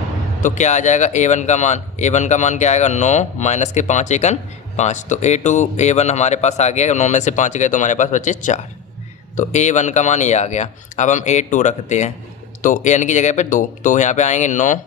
तो क्या आ जाएगा a1 का मान, a1 का मान क्या आएगा, 9 माइनस के 5 एकन 5। तो a1 हमारे पास आ गया, 9 में से 5 गए तो हमारे पास बचे 4। तो a1 का मान ये आ गया। अब हम a2 रखते हैं, तो n की जगह पे 2, तो यहाँ पे आएंगे 9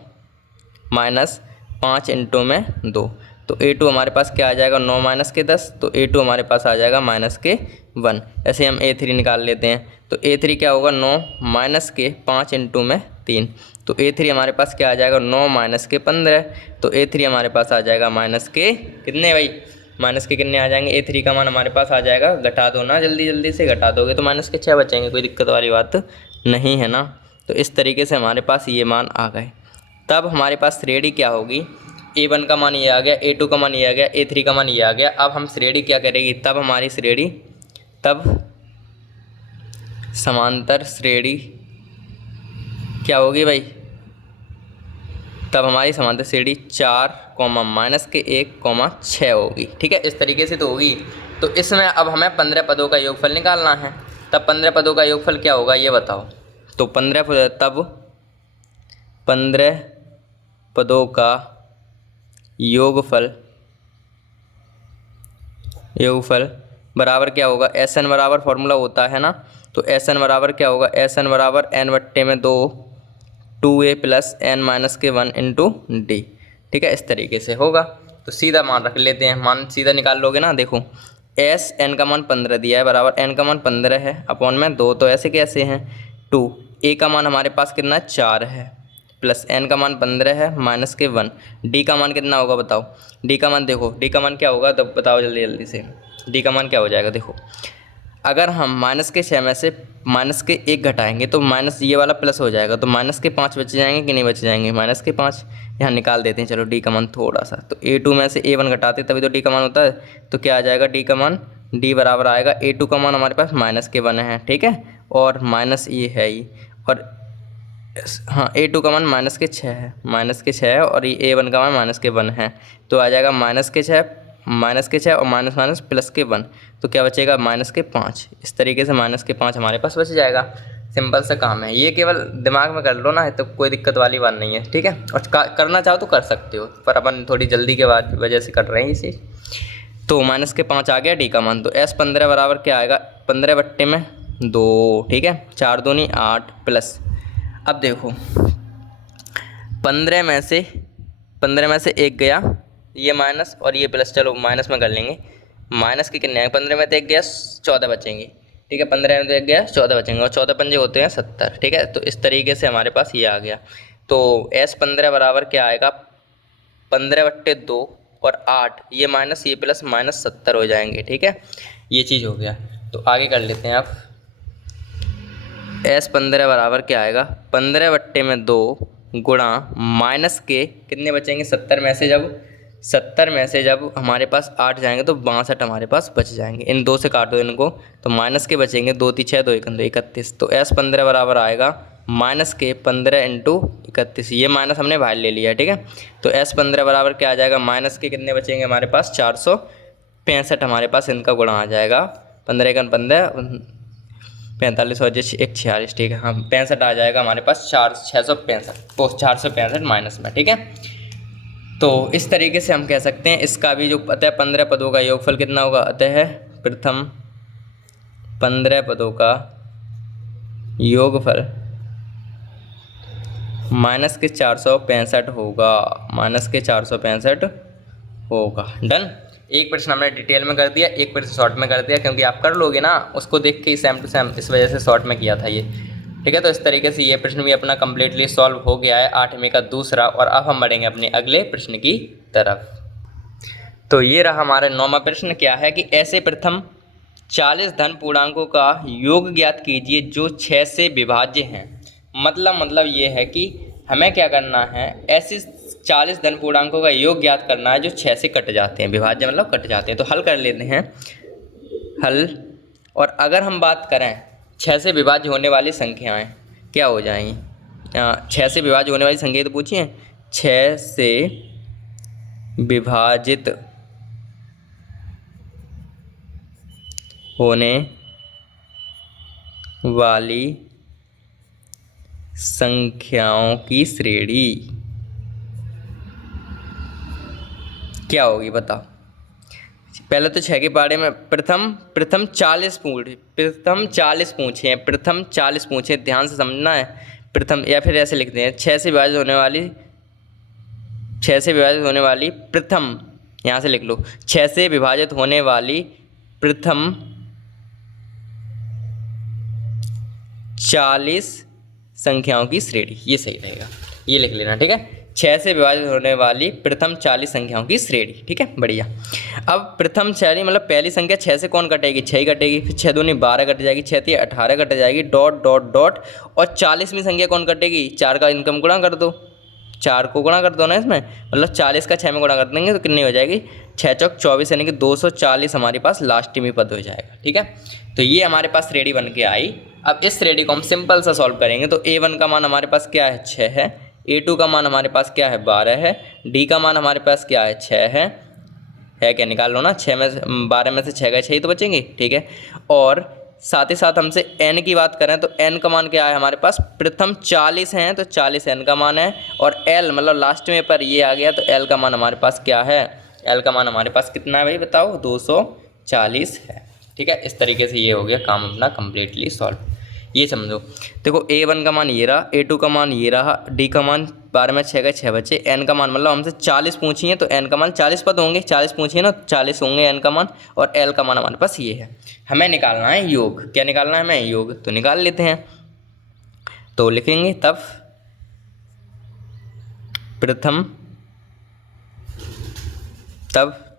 माइनस 5 इंटू में 2। तो a2 हमारे पास क्या आ जाएगा, 9 माइनस के 10। तो a2 हमारे पास आ जाएगा माइनस के 1। ऐसे हम a3 निकाल लेते हैं। तो a3 क्या होगा, 9 माइनस के 5 इंटू में 3। तो a3 हमारे पास क्या आ जाएगा, 9 माइनस के 15। तो a3 हमारे पास आ जाएगा माइनस के कितने भाई, माइनस के कितने आ जाएंगे, a3 का मान हमारे पास आ जाएगा, घटा दो ना, जल्दी जल्दी से घटा दोगे तो माइनस के 6 बचेंगे। कोई दिक्कत वाली बात नहीं है ना। तो इस तरीके से हमारे पास ये मान आ गए। तब हमारे पास श्रेणी क्या होगी, a1 का मान ये आ गया, a2 का मान ये आ गया, a3 का मान ये आ गया। अब हम श्रेणी क्या करेगी, तब हमारी श्रेणी, तब समांतर श्रेणी क्या होगी भाई, तब हमारी समांतर श्रेणी 4 माइनस के 1 6 होगी। ठीक है, इस तरीके से तो होगी। तो इसमें अब हमें 15 पदों का योगफल निकालना है। तब 15 पदों का योगफल क्या होगा ये बताओ। तो 15 पदों का योगफल बराबर क्या होगा, Sn बराबर फॉर्मूला होता है ना। तो Sn बराबर क्या होगा, Sn बराबर n बट्टे में 2 2a प्लस n माइनस के 1 इंटू डी। ठीक है, इस तरीके से होगा। तो सीधा मान रख लेते हैं, मान सीधा निकाल लोगे ना। देखो s n का मान 15 दिया है, बराबर n का मान 15 है, अपॉन में 2, तो ऐसे कैसे हैं 2। a का मान हमारे पास कितना 4 है, प्लस n का मान 15 है, माइनस के 1। d का मान कितना होगा बताओ, d का मान देखो, d का मान क्या होगा, तब बताओ जल्दी जल्दी से। d का मान क्या हो जाएगा, देखो अगर हम माइनस के 6 में से माइनस के 1 घटाएंगे तो माइनस ये वाला प्लस हो जाएगा। तो माइनस के 5 बच जाएंगे कि नहीं बच जाएंगे, माइनस के 5 यहाँ निकाल देते हैं। चलो d का मान थोड़ा सा, तो a2 में से a1 घटाते तभी तो d का मान होता है। तो क्या आ जाएगा, d का मान, d बराबर आएगा, a2 का मान हमारे पास माइनस के 1 है। ठीक है, और माइनस ये है ही, और हाँ a2 का मान माइनस के 6 है, माइनस के 6 है, और ये a1 का मान माइनस के 1 है। तो आ जाएगा माइनस के 6 और माइनस माइनस प्लस के 1। तो क्या बचेगा, माइनस के 5। इस तरीके से माइनस के 5 हमारे पास बच जाएगा। सिंपल सा काम है, ये केवल दिमाग में कर लो ना, तो कोई दिक्कत वाली बात नहीं है। ठीक है, और करना चाहो तो कर सकते हो, पर अपन थोड़ी जल्दी के बाद वजह से कर रहे हैं इसे। तो माइनस के 5 आ गया d का मान। तो S15 बराबर क्या आएगा, 15 बट्टे में 2। ठीक है, 4 दूनी 8 प्लस, अब देखो 15 में से 1 गया, ये माइनस और ये प्लस, चलो माइनस में कर लेंगे। माइनस के कितने आए, 15 में तो 1 गया, 14 बचेंगे। ठीक है, 15 में तो 1 गया, 14 बचेंगे, और 14 पंजे होते हैं 70। ठीक है, तो इस तरीके से हमारे पास ये आ गया। तो S15 बराबर क्या आएगा, 15 बट्टे 2 और 8, ये माइनस ये प्लस, माइनस 70 हो जाएंगे। ठीक है, ये चीज़ हो गया। तो आगे कर लेते हैं आप। S15 बराबर क्या आएगा, 15 बट्टे में 2 गुणा माइनस के कितने बचेंगे, 70 में से जब हमारे पास 8 जाएंगे तो 62 हमारे पास बच जाएंगे। इन 2 से काट दो इनको, तो माइनस के बचेंगे 2 3 6 2 31। तो S15 बराबर आएगा माइनस के 15 इंटू 31। ये माइनस हमने बाहर ले लिया है। ठीक है, तो S15 बराबर क्या आ जाएगा, माइनस के कितने बचेंगे हमारे पास, 465 हमारे पास इनका गुणा आ जाएगा 15 1 15, 45 और 1 46, ठीक है। हाँ 65 आ जाएगा हमारे पास, 465 माइनस में, ठीक है। तो इस तरीके से हम कह सकते हैं इसका भी जो अतः 15 पदों का योगफल कितना होगा, अतः प्रथम 15 पदों का योगफल माइनस के 465 होगा, माइनस के 465 होगा। डन। एक प्रश्न हमने डिटेल में कर दिया, एक प्रश्न शॉर्ट में कर दिया, क्योंकि आप कर लोगे ना उसको देख के ही सेम टू सेम, इस वजह से शॉर्ट में किया था ये, ठीक है। तो इस तरीके से ये प्रश्न भी अपना कंप्लीटली सॉल्व हो गया है, 8वीं का दूसरा। और अब हम बढ़ेंगे अपने अगले प्रश्न की तरफ। तो ये रहा हमारा 9वां प्रश्न। क्या है कि ऐसे प्रथम 40 धन पूर्णांकों का योग ज्ञात कीजिए जो 6 से विभाज्य हैं। मतलब ये है कि हमें क्या करना है, ऐसे 40 धन पूर्णांकों का योग ज्ञात करना है जो 6 से कट जाते हैं, विभाज्य मतलब कट जाते हैं। तो हल कर लेते हैं, हल। और अगर हम बात करें 6 से विभाज्य होने वाली संख्याएं क्या हो जाएंगी, 6 से विभाज्य होने वाली संख्या तो पूछिए, 6 से विभाजित होने वाली संख्याओं की श्रेणी क्या होगी बताओ। पहले तो 6 के बारे में प्रथम 40 पूछे हैं, प्रथम 40 पूछे, ध्यान से समझना है। प्रथम, या फिर ऐसे लिखते हैं 6 से विभाजित होने वाली प्रथम, यहाँ से लिख लो 6 से विभाजित होने वाली प्रथम 40 संख्याओं की श्रेणी, ये सही रहेगा, ये लिख लेना, ठीक है। 6 से विभाजित होने वाली प्रथम 40 संख्याओं की श्रेणी, ठीक है, बढ़िया। अब प्रथम श्रेणी मतलब पहली संख्या 6 से कौन कटेगी, 6 ही कटेगी, फिर 6 दूनी 12 कट जाएगी, 6 3 18 कट जाएगी, डॉट डॉट डॉट, और 40वीं संख्या कौन कटेगी, 4 का इनकम गुणा कर दो, 4 को गुणा कर दो ना इसमें, मतलब 40 का 6 में गुणा कर देंगे तो कितनी हो जाएगी, 6 चौक 24, यानी कि 240 हमारे पास लास्ट में पद हो जाएगा, ठीक है। तो ये हमारे पास श्रेणी बन के आई। अब इस श्रेणी को हम सिंपल सा सॉल्व करेंगे। तो A1 का मान हमारे पास क्या है, 6 है, A2 का मान हमारे पास क्या है, 12 है, D का मान हमारे पास क्या है, 6 है क्या, निकाल लो ना, 6 में 12 में से 6 गए 6 ही तो बचेंगे, ठीक है। और साथ ही साथ हमसे n की बात करें तो n का मान क्या है हमारे पास, प्रथम 40 हैं तो 40 n का मान है, और l मतलब लास्ट में पर ये आ गया तो l का मान हमारे पास क्या है, l का मान हमारे पास कितना है भाई बताओ, 240 है, ठीक है। इस तरीके से ये हो गया काम अपना कंप्लीटली सॉल्व। ये समझो, देखो A1 का मान ये रहा, A2 का मान ये रहा, D का मान 12 में 6 गए 6 बचे, n का मान मतलब हमसे 40 पूछी है तो n का मान 40 पद होंगे, 40 पूछिए ना 40 होंगे n का मान, और l का मान हमारे पास ये है। हमें निकालना है योग, क्या निकालना है हमें, योग, तो निकाल लेते हैं। तो लिखेंगे तब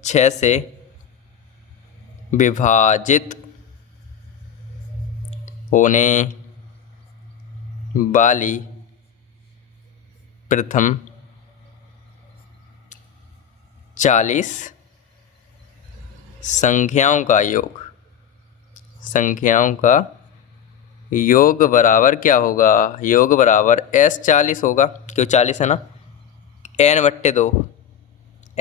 6 से विभाजित होने वाली प्रथम 40 संख्याओं का योग बराबर क्या होगा, योग बराबर S40 होगा, क्यों 40 है ना, n/2,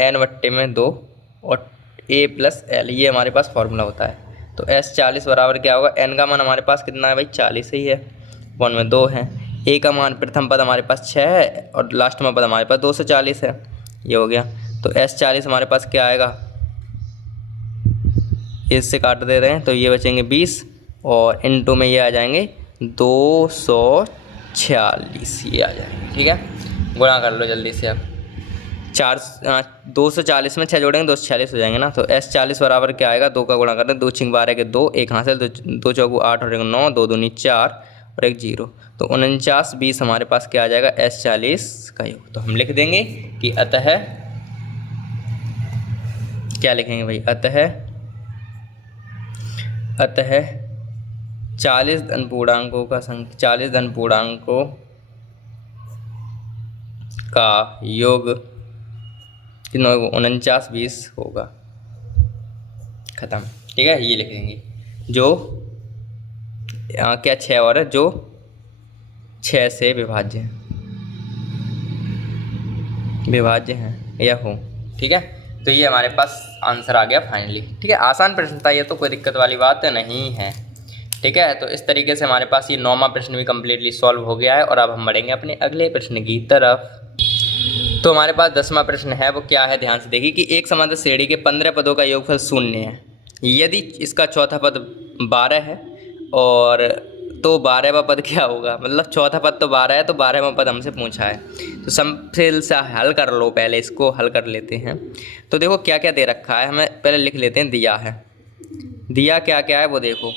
n/2 और a + l, ये हमारे पास फॉर्मूला होता है। तो S40 बराबर क्या होगा, n का मान हमारे पास कितना है भाई, 40 ही है, 1 में 2 है, a का मान प्रथम पद हमारे पास 6 है, और लास्ट में पद हमारे पास 240 है, ये हो गया। तो S40 हमारे पास क्या आएगा, इससे काट दे रहे हैं तो ये बचेंगे 20, और इनटू में ये आ जाएंगे 246, ये आ जाएंगे, ठीक है। गुणा कर लो जल्दी से, अब 240 में 6 जोड़ेंगे 246 हो जाएंगे ना। तो S40 बराबर क्या आएगा, 2 का गुणा करते हैं, 2 × 12 के 2, 1 हासिल, 2 चौको 8 और 1 9, 2 दूनी 4 और 1 0, तो 49 20 हमारे पास क्या आ जाएगा, S40 का योग। तो हम लिख देंगे कि अतः, क्या लिखेंगे भाई, अतः 40 धन पूर्णांकों का योग कितना होगा, 49 20 होगा, खत्म, ठीक है। ये लिखेंगे जो क्या 6 और है, जो 6 से विभाज्य हैं या हो, ठीक है। तो ये हमारे पास आंसर आ गया फाइनली। ठीक है, आसान प्रश्न था ये, तो कोई दिक्कत वाली बात नहीं है। ठीक है, तो इस तरीके से हमारे पास ये 9वां प्रश्न भी कम्प्लीटली सॉल्व हो गया है और अब हम बढ़ेंगे अपने अगले प्रश्न की तरफ। तो हमारे पास 10वां प्रश्न है, वो क्या है, ध्यान से देखिए कि एक समांतर श्रेणी के 15 पदों का योगफल 0 है। यदि इसका चौथा पद 12 है और तो 12वां पद क्या होगा, मतलब चौथा पद तो 12 है तो 12वां पद हमसे पूछा है। तो सिंपल सा हल कर लो, पहले इसको हल कर लेते हैं। तो देखो क्या क्या दे रखा है, हमें पहले लिख लेते हैं। दिया क्या क्या है वो देखो,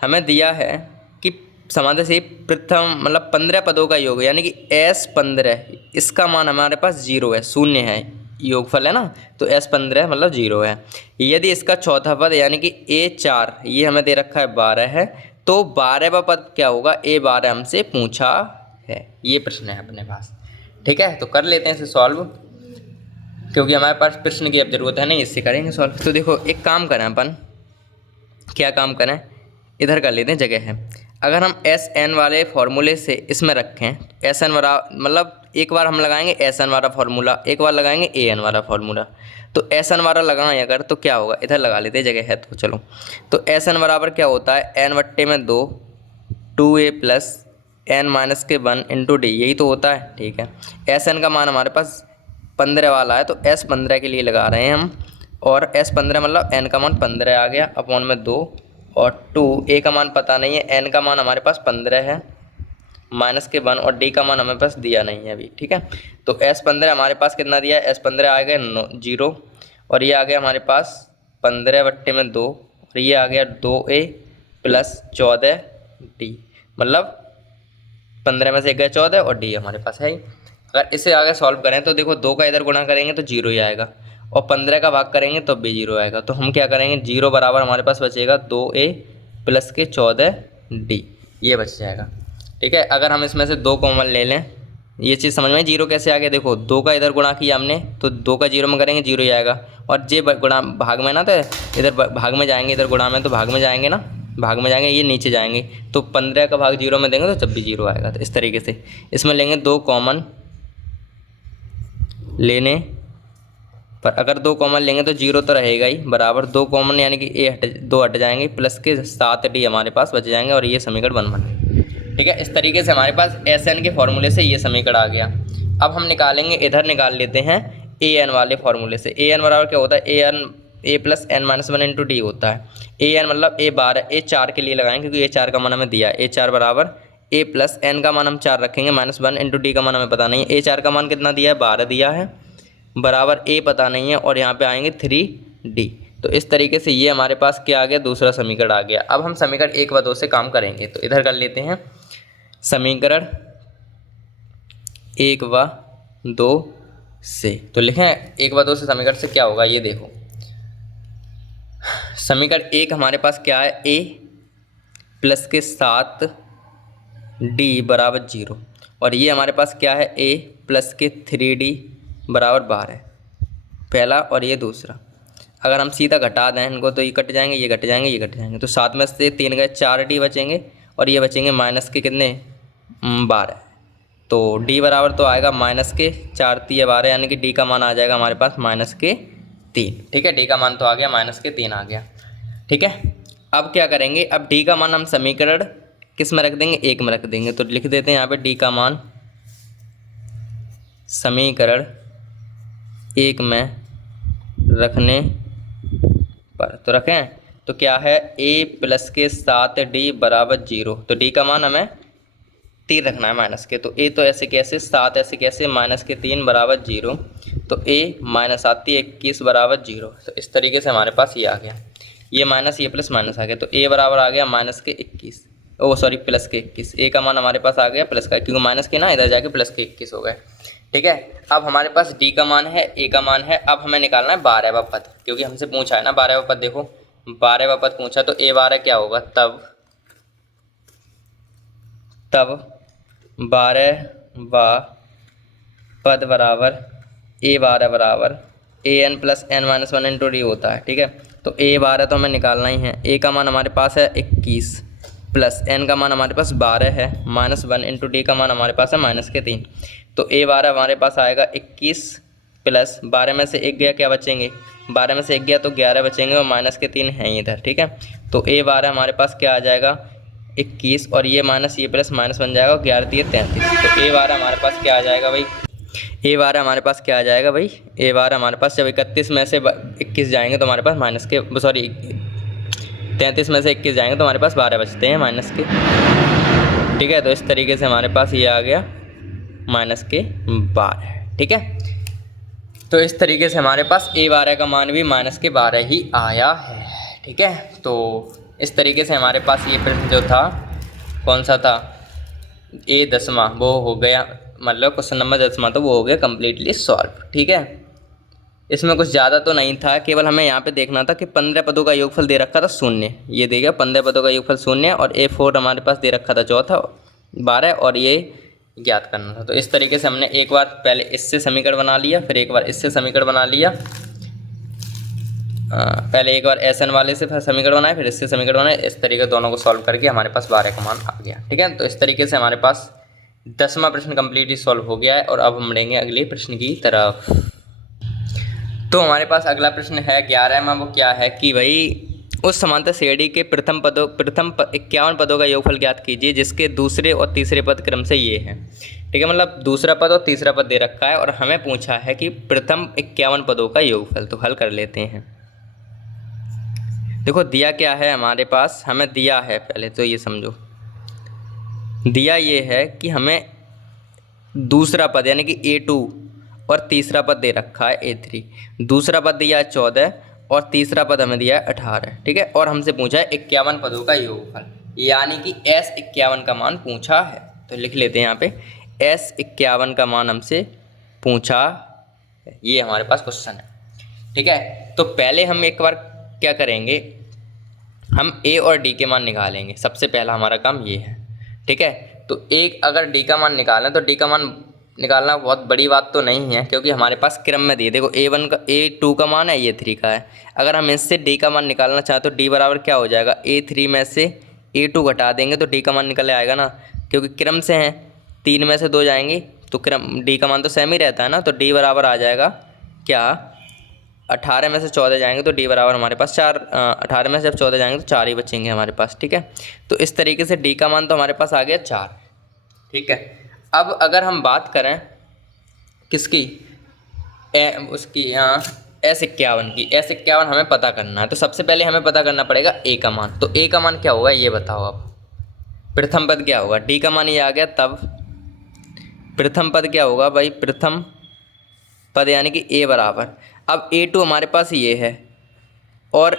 हमें दिया है कि समांतर से प्रथम मतलब 15 पदों का योग, यानी कि S15, इसका मान हमारे पास 0 है, 0 है, योगफल है ना, तो S15 मतलब 0 है। यदि इसका चौथा पद यानी कि A4, ये हमें दे रखा है 12 है, तो 12वां पद क्या होगा, A12 हमसे पूछा है। ये प्रश्न है अपने पास। ठीक है, तो कर लेते हैं इसे सॉल्व, क्योंकि हमारे पास प्रश्न की अब जरूरत है नहीं, इससे करेंगे सॉल्व। तो देखो एक काम करें अपन, क्या काम करें, इधर कर लेते हैं, जगह है। अगर हम SN वाले फार्मूले से इसमें रखें, SN वाला मतलब एक बार हम लगाएंगे SN वाला फार्मूला, एक बार लगाएंगे AN वाला फार्मूला। तो SN वाला लगाएं अगर, तो क्या होगा, इधर लगा लेते हैं, जगह है तो चलो। तो SN बराबर क्या होता है, N/2 2A plus N-1 into D, यही तो होता है। ठीक है, SN का मान हमारे पास 15 वाला है, तो S15 के लिए लगा रहे हैं हम, और S15 मतलब N का मान 15 आ गया, अपॉन में 2 और 2, A का मान पता नहीं है, N का मान हमारे पास 15 है, -1 और D का मान हमारे पास दिया नहीं है अभी। ठीक है, तो S15 हमारे पास कितना दिया है, S15 आ गया 0, और ये आ गया हमारे पास 15/2, और ये आ गया 2A प्लस 14D, मतलब 15 में से 1 गया 14 और D हमारे पास है ही। अगर इसे आगे सॉल्व करें तो देखो 2 का इधर गुणा करेंगे तो 0 ही आएगा, और 15 का भाग करेंगे तो भी 0 आएगा। तो हम क्या करेंगे, 0 बराबर हमारे पास बचेगा 2A प्लस के 14D, ये बच जाएगा। ठीक है, अगर हम इसमें से 2 कॉमन ले लें, ये चीज़ समझ में, 0 कैसे आ गया, देखो 2 का इधर गुणा किया हमने, तो 2 का 0 में करेंगे 0 ही आएगा, और जे गुणा भाग में ना, तो इधर भाग में जाएंगे, इधर गुणा में तो भाग में जाएंगे ना, भाग में जाएंगे, ये नीचे जाएंगे, तो 15 का भाग 0 में देंगे तो जब भी 0 आएगा। तो इस तरीके से इसमें लेंगे 2 कॉमन लेने पर, अगर 2 कॉमन लेंगे तो 0 तो रहेगा ही, बराबर 2 कॉमन यानी कि 2 हट जाएंगे, प्लस के 7D हमारे पास बच जाएंगे, और ये समीकरण बन। ठीक है, इस तरीके से हमारे पास SN के फॉर्मूले से ये समीकरण आ गया। अब हम निकालेंगे, इधर निकाल लेते हैं AN वाले फॉर्मूले से। AN बराबर क्या होता है, A plus N-1 into D होता है। AN मतलब A4 के लिए लगाएंगे, क्योंकि A4 का मान हमें दिया है। A4 बराबर A प्लस N का मान हम 4 रखेंगे, -1 इंटू D का मान हमें पता नहीं है। A4 का मान कितना दिया है, 12 दिया है, बराबर A पता नहीं है, और यहाँ पे आएंगे 3D। तो इस तरीके से ये हमारे पास क्या आ गया, दूसरा समीकरण आ गया। अब हम समीकरण 1 व 2 से काम करेंगे, तो इधर कर लेते हैं समीकरण 1 व 2 से। तो लिखें 1 व 2 से समीकरण से क्या होगा, ये देखो, समीकरण 1 हमारे पास क्या है, A प्लस के 7D बराबर 0, और ये हमारे पास क्या है, A प्लस के 3D बराबर 12, पहला, और ये दूसरा। अगर हम सीधा घटा दें इनको तो ये कट जाएंगे, ये कट जाएंगे, ये कट जाएंगे, तो 7 में से 3 गए, 4D बचेंगे, और ये बचेंगे माइनस के कितने, 12। तो D बराबर तो आएगा -4×3=12, यानी कि D का मान आ जाएगा हमारे पास -3। ठीक है, D का मान तो आ गया, -3 आ गया। ठीक है, अब क्या करेंगे, अब D का मान हम समीकरण किस में रख देंगे, 1 में रख देंगे। तो लिख देते हैं यहाँ पे D का मान समीकरण 1 में रखने पर, तो रखें तो क्या है, A प्लस के 7D बराबर 0, तो D का मान हमें 3 रखना है माइनस के, तो A तो ऐसे कैसे, 7 ऐसे कैसे, -3 बराबर 0, तो A -7 21 बराबर 0। तो इस तरीके से हमारे पास ये आ गया, ये माइनस ये प्लस माइनस आ गया, तो A बराबर आ गया -21, प्लस के 21। A का मान हमारे पास आ गया प्लस का, क्योंकि माइनस के ना इधर जाके प्लस के 21 हो गए। ठीक है, अब हमारे पास D का मान है, A का मान है, अब हमें निकालना है 12वां पद, क्योंकि हमसे पूछा है ना 12वां पद। देखो 12वां पद पूछा, तो A12 क्या होगा, तब 12वां पद बराबर A12 बराबर AN plus N-1 into D होता है। ठीक है, तो A12 तो हमें निकालना ही है। A का मान हमारे पास है 21 प्लस N का मान हमारे पास 12 है, -1 इंटू D का मान हमारे पास है -3। तो A12 हमारे पास आएगा 21 प्लस 12 में से 1 गया, क्या बचेंगे 12 में से 1 गया तो 11 बचेंगे और माइनस के 3 हैं इधर, ठीक है। तो A12 हमारे पास क्या आ जाएगा 21 और ये माइनस ये प्लस माइनस बन जाएगा और 11 3 33। तो A12 हमारे पास क्या आ जाएगा भाई, A12 हमारे पास क्या आ जाएगा भाई, A12 हमारे पास जब 31 में से 21 जाएंगे तो हमारे पास माइनस के 33 में से 21 जाएंगे तो हमारे पास 12 बचते हैं माइनस के, ठीक है। तो इस तरीके से हमारे पास ये आ गया माइनस के 12, ठीक है। तो इस तरीके से हमारे पास A12 का मान भी माइनस के 12 ही आया है, ठीक है। तो इस तरीके से हमारे पास ये प्रश्न जो था कौन सा था, A10वां वो हो गया, मतलब क्वेश्चन नंबर 10वां तो वो हो गया कम्प्लीटली सॉल्व, ठीक है। इसमें कुछ ज़्यादा तो नहीं था, केवल हमें यहाँ पे देखना था कि 15 पदों का योगफल दे रखा था 0, ये देगा 15 पदों का योगफल 0 और A4 हमारे पास दे रखा था चौथा 12 और ये ज्ञात करना था। तो इस तरीके से हमने एक बार पहले इससे समीकरण बना लिया, फिर एक बार इससे समीकरण बना लिया, पहले एक बार SN वाले से फिर समीकरण बनाए, फिर इससे समीकरण बनाए, इस तरीके दोनों को सॉल्व करके हमारे पास 12 का मान आ गया, ठीक है। तो इस तरीके से हमारे पास 10वां प्रश्न कम्प्लीटली सॉल्व हो गया है और अब हम बढ़ेंगे अगले प्रश्न की तरफ। तो हमारे पास अगला प्रश्न है 11वां, वो क्या है कि भाई उस समांतर श्रेणी के प्रथम 51 पदों का योगफल ज्ञात कीजिए जिसके दूसरे और तीसरे पद क्रम से ये हैं, ठीक है। मतलब दूसरा पद और तीसरा पद दे रखा है और हमें पूछा है कि प्रथम 51 पदों का योगफल। तो हल कर लेते हैं। देखो दिया क्या है हमारे पास, हमें दिया है, पहले तो ये समझो, दिया ये है कि हमें दूसरा पद यानी कि A2 और तीसरा पद दे रखा है A3, दूसरा पद दिया है 14 और तीसरा पद हमें दिया है 18, ठीक है। और हमसे पूछा है 51 पदों का योगफल, यानी कि S51 का मान पूछा है। तो लिख लेते हैं यहाँ पे S51 का मान हमसे पूछा है, ये हमारे पास क्वेश्चन है, ठीक है। तो पहले हम एक बार क्या करेंगे, हम A और D के मान निकालेंगे, सबसे पहला हमारा काम ये है, ठीक है। तो एक अगर D का मान निकालें तो D का मान निकालना बहुत बड़ी बात तो नहीं है, क्योंकि हमारे पास क्रम में दिए, देखो A1 का A2 का मान है, A3 का है। अगर हम इससे D का मान निकालना चाहें तो D बराबर क्या हो जाएगा, A3 में से A2 घटा देंगे तो D का मान निकल आएगा ना, क्योंकि क्रम से हैं, 3 में से 2 जाएंगे तो क्रम D का मान तो सेम ही रहता है ना। तो D बराबर आ जाएगा क्या, 18 में से 14 जाएंगे तो D बराबर हमारे पास 4, 18 में से जब 14 जाएंगे तो 4 ही बचेंगे हमारे पास, ठीक है। तो इस तरीके से D का मान तो हमारे पास आ गया 4, ठीक है। अब अगर हम बात करें किसकी, उसकी S51 की, S51 हमें पता करना है। तो सबसे पहले हमें पता करना पड़ेगा A का मान। तो A का मान क्या होगा ये बताओ आप, प्रथम पद क्या होगा, D का मान ये आ गया, तब प्रथम पद क्या होगा भाई, प्रथम पद यानी कि A बराबर, अब A2 हमारे पास ये है और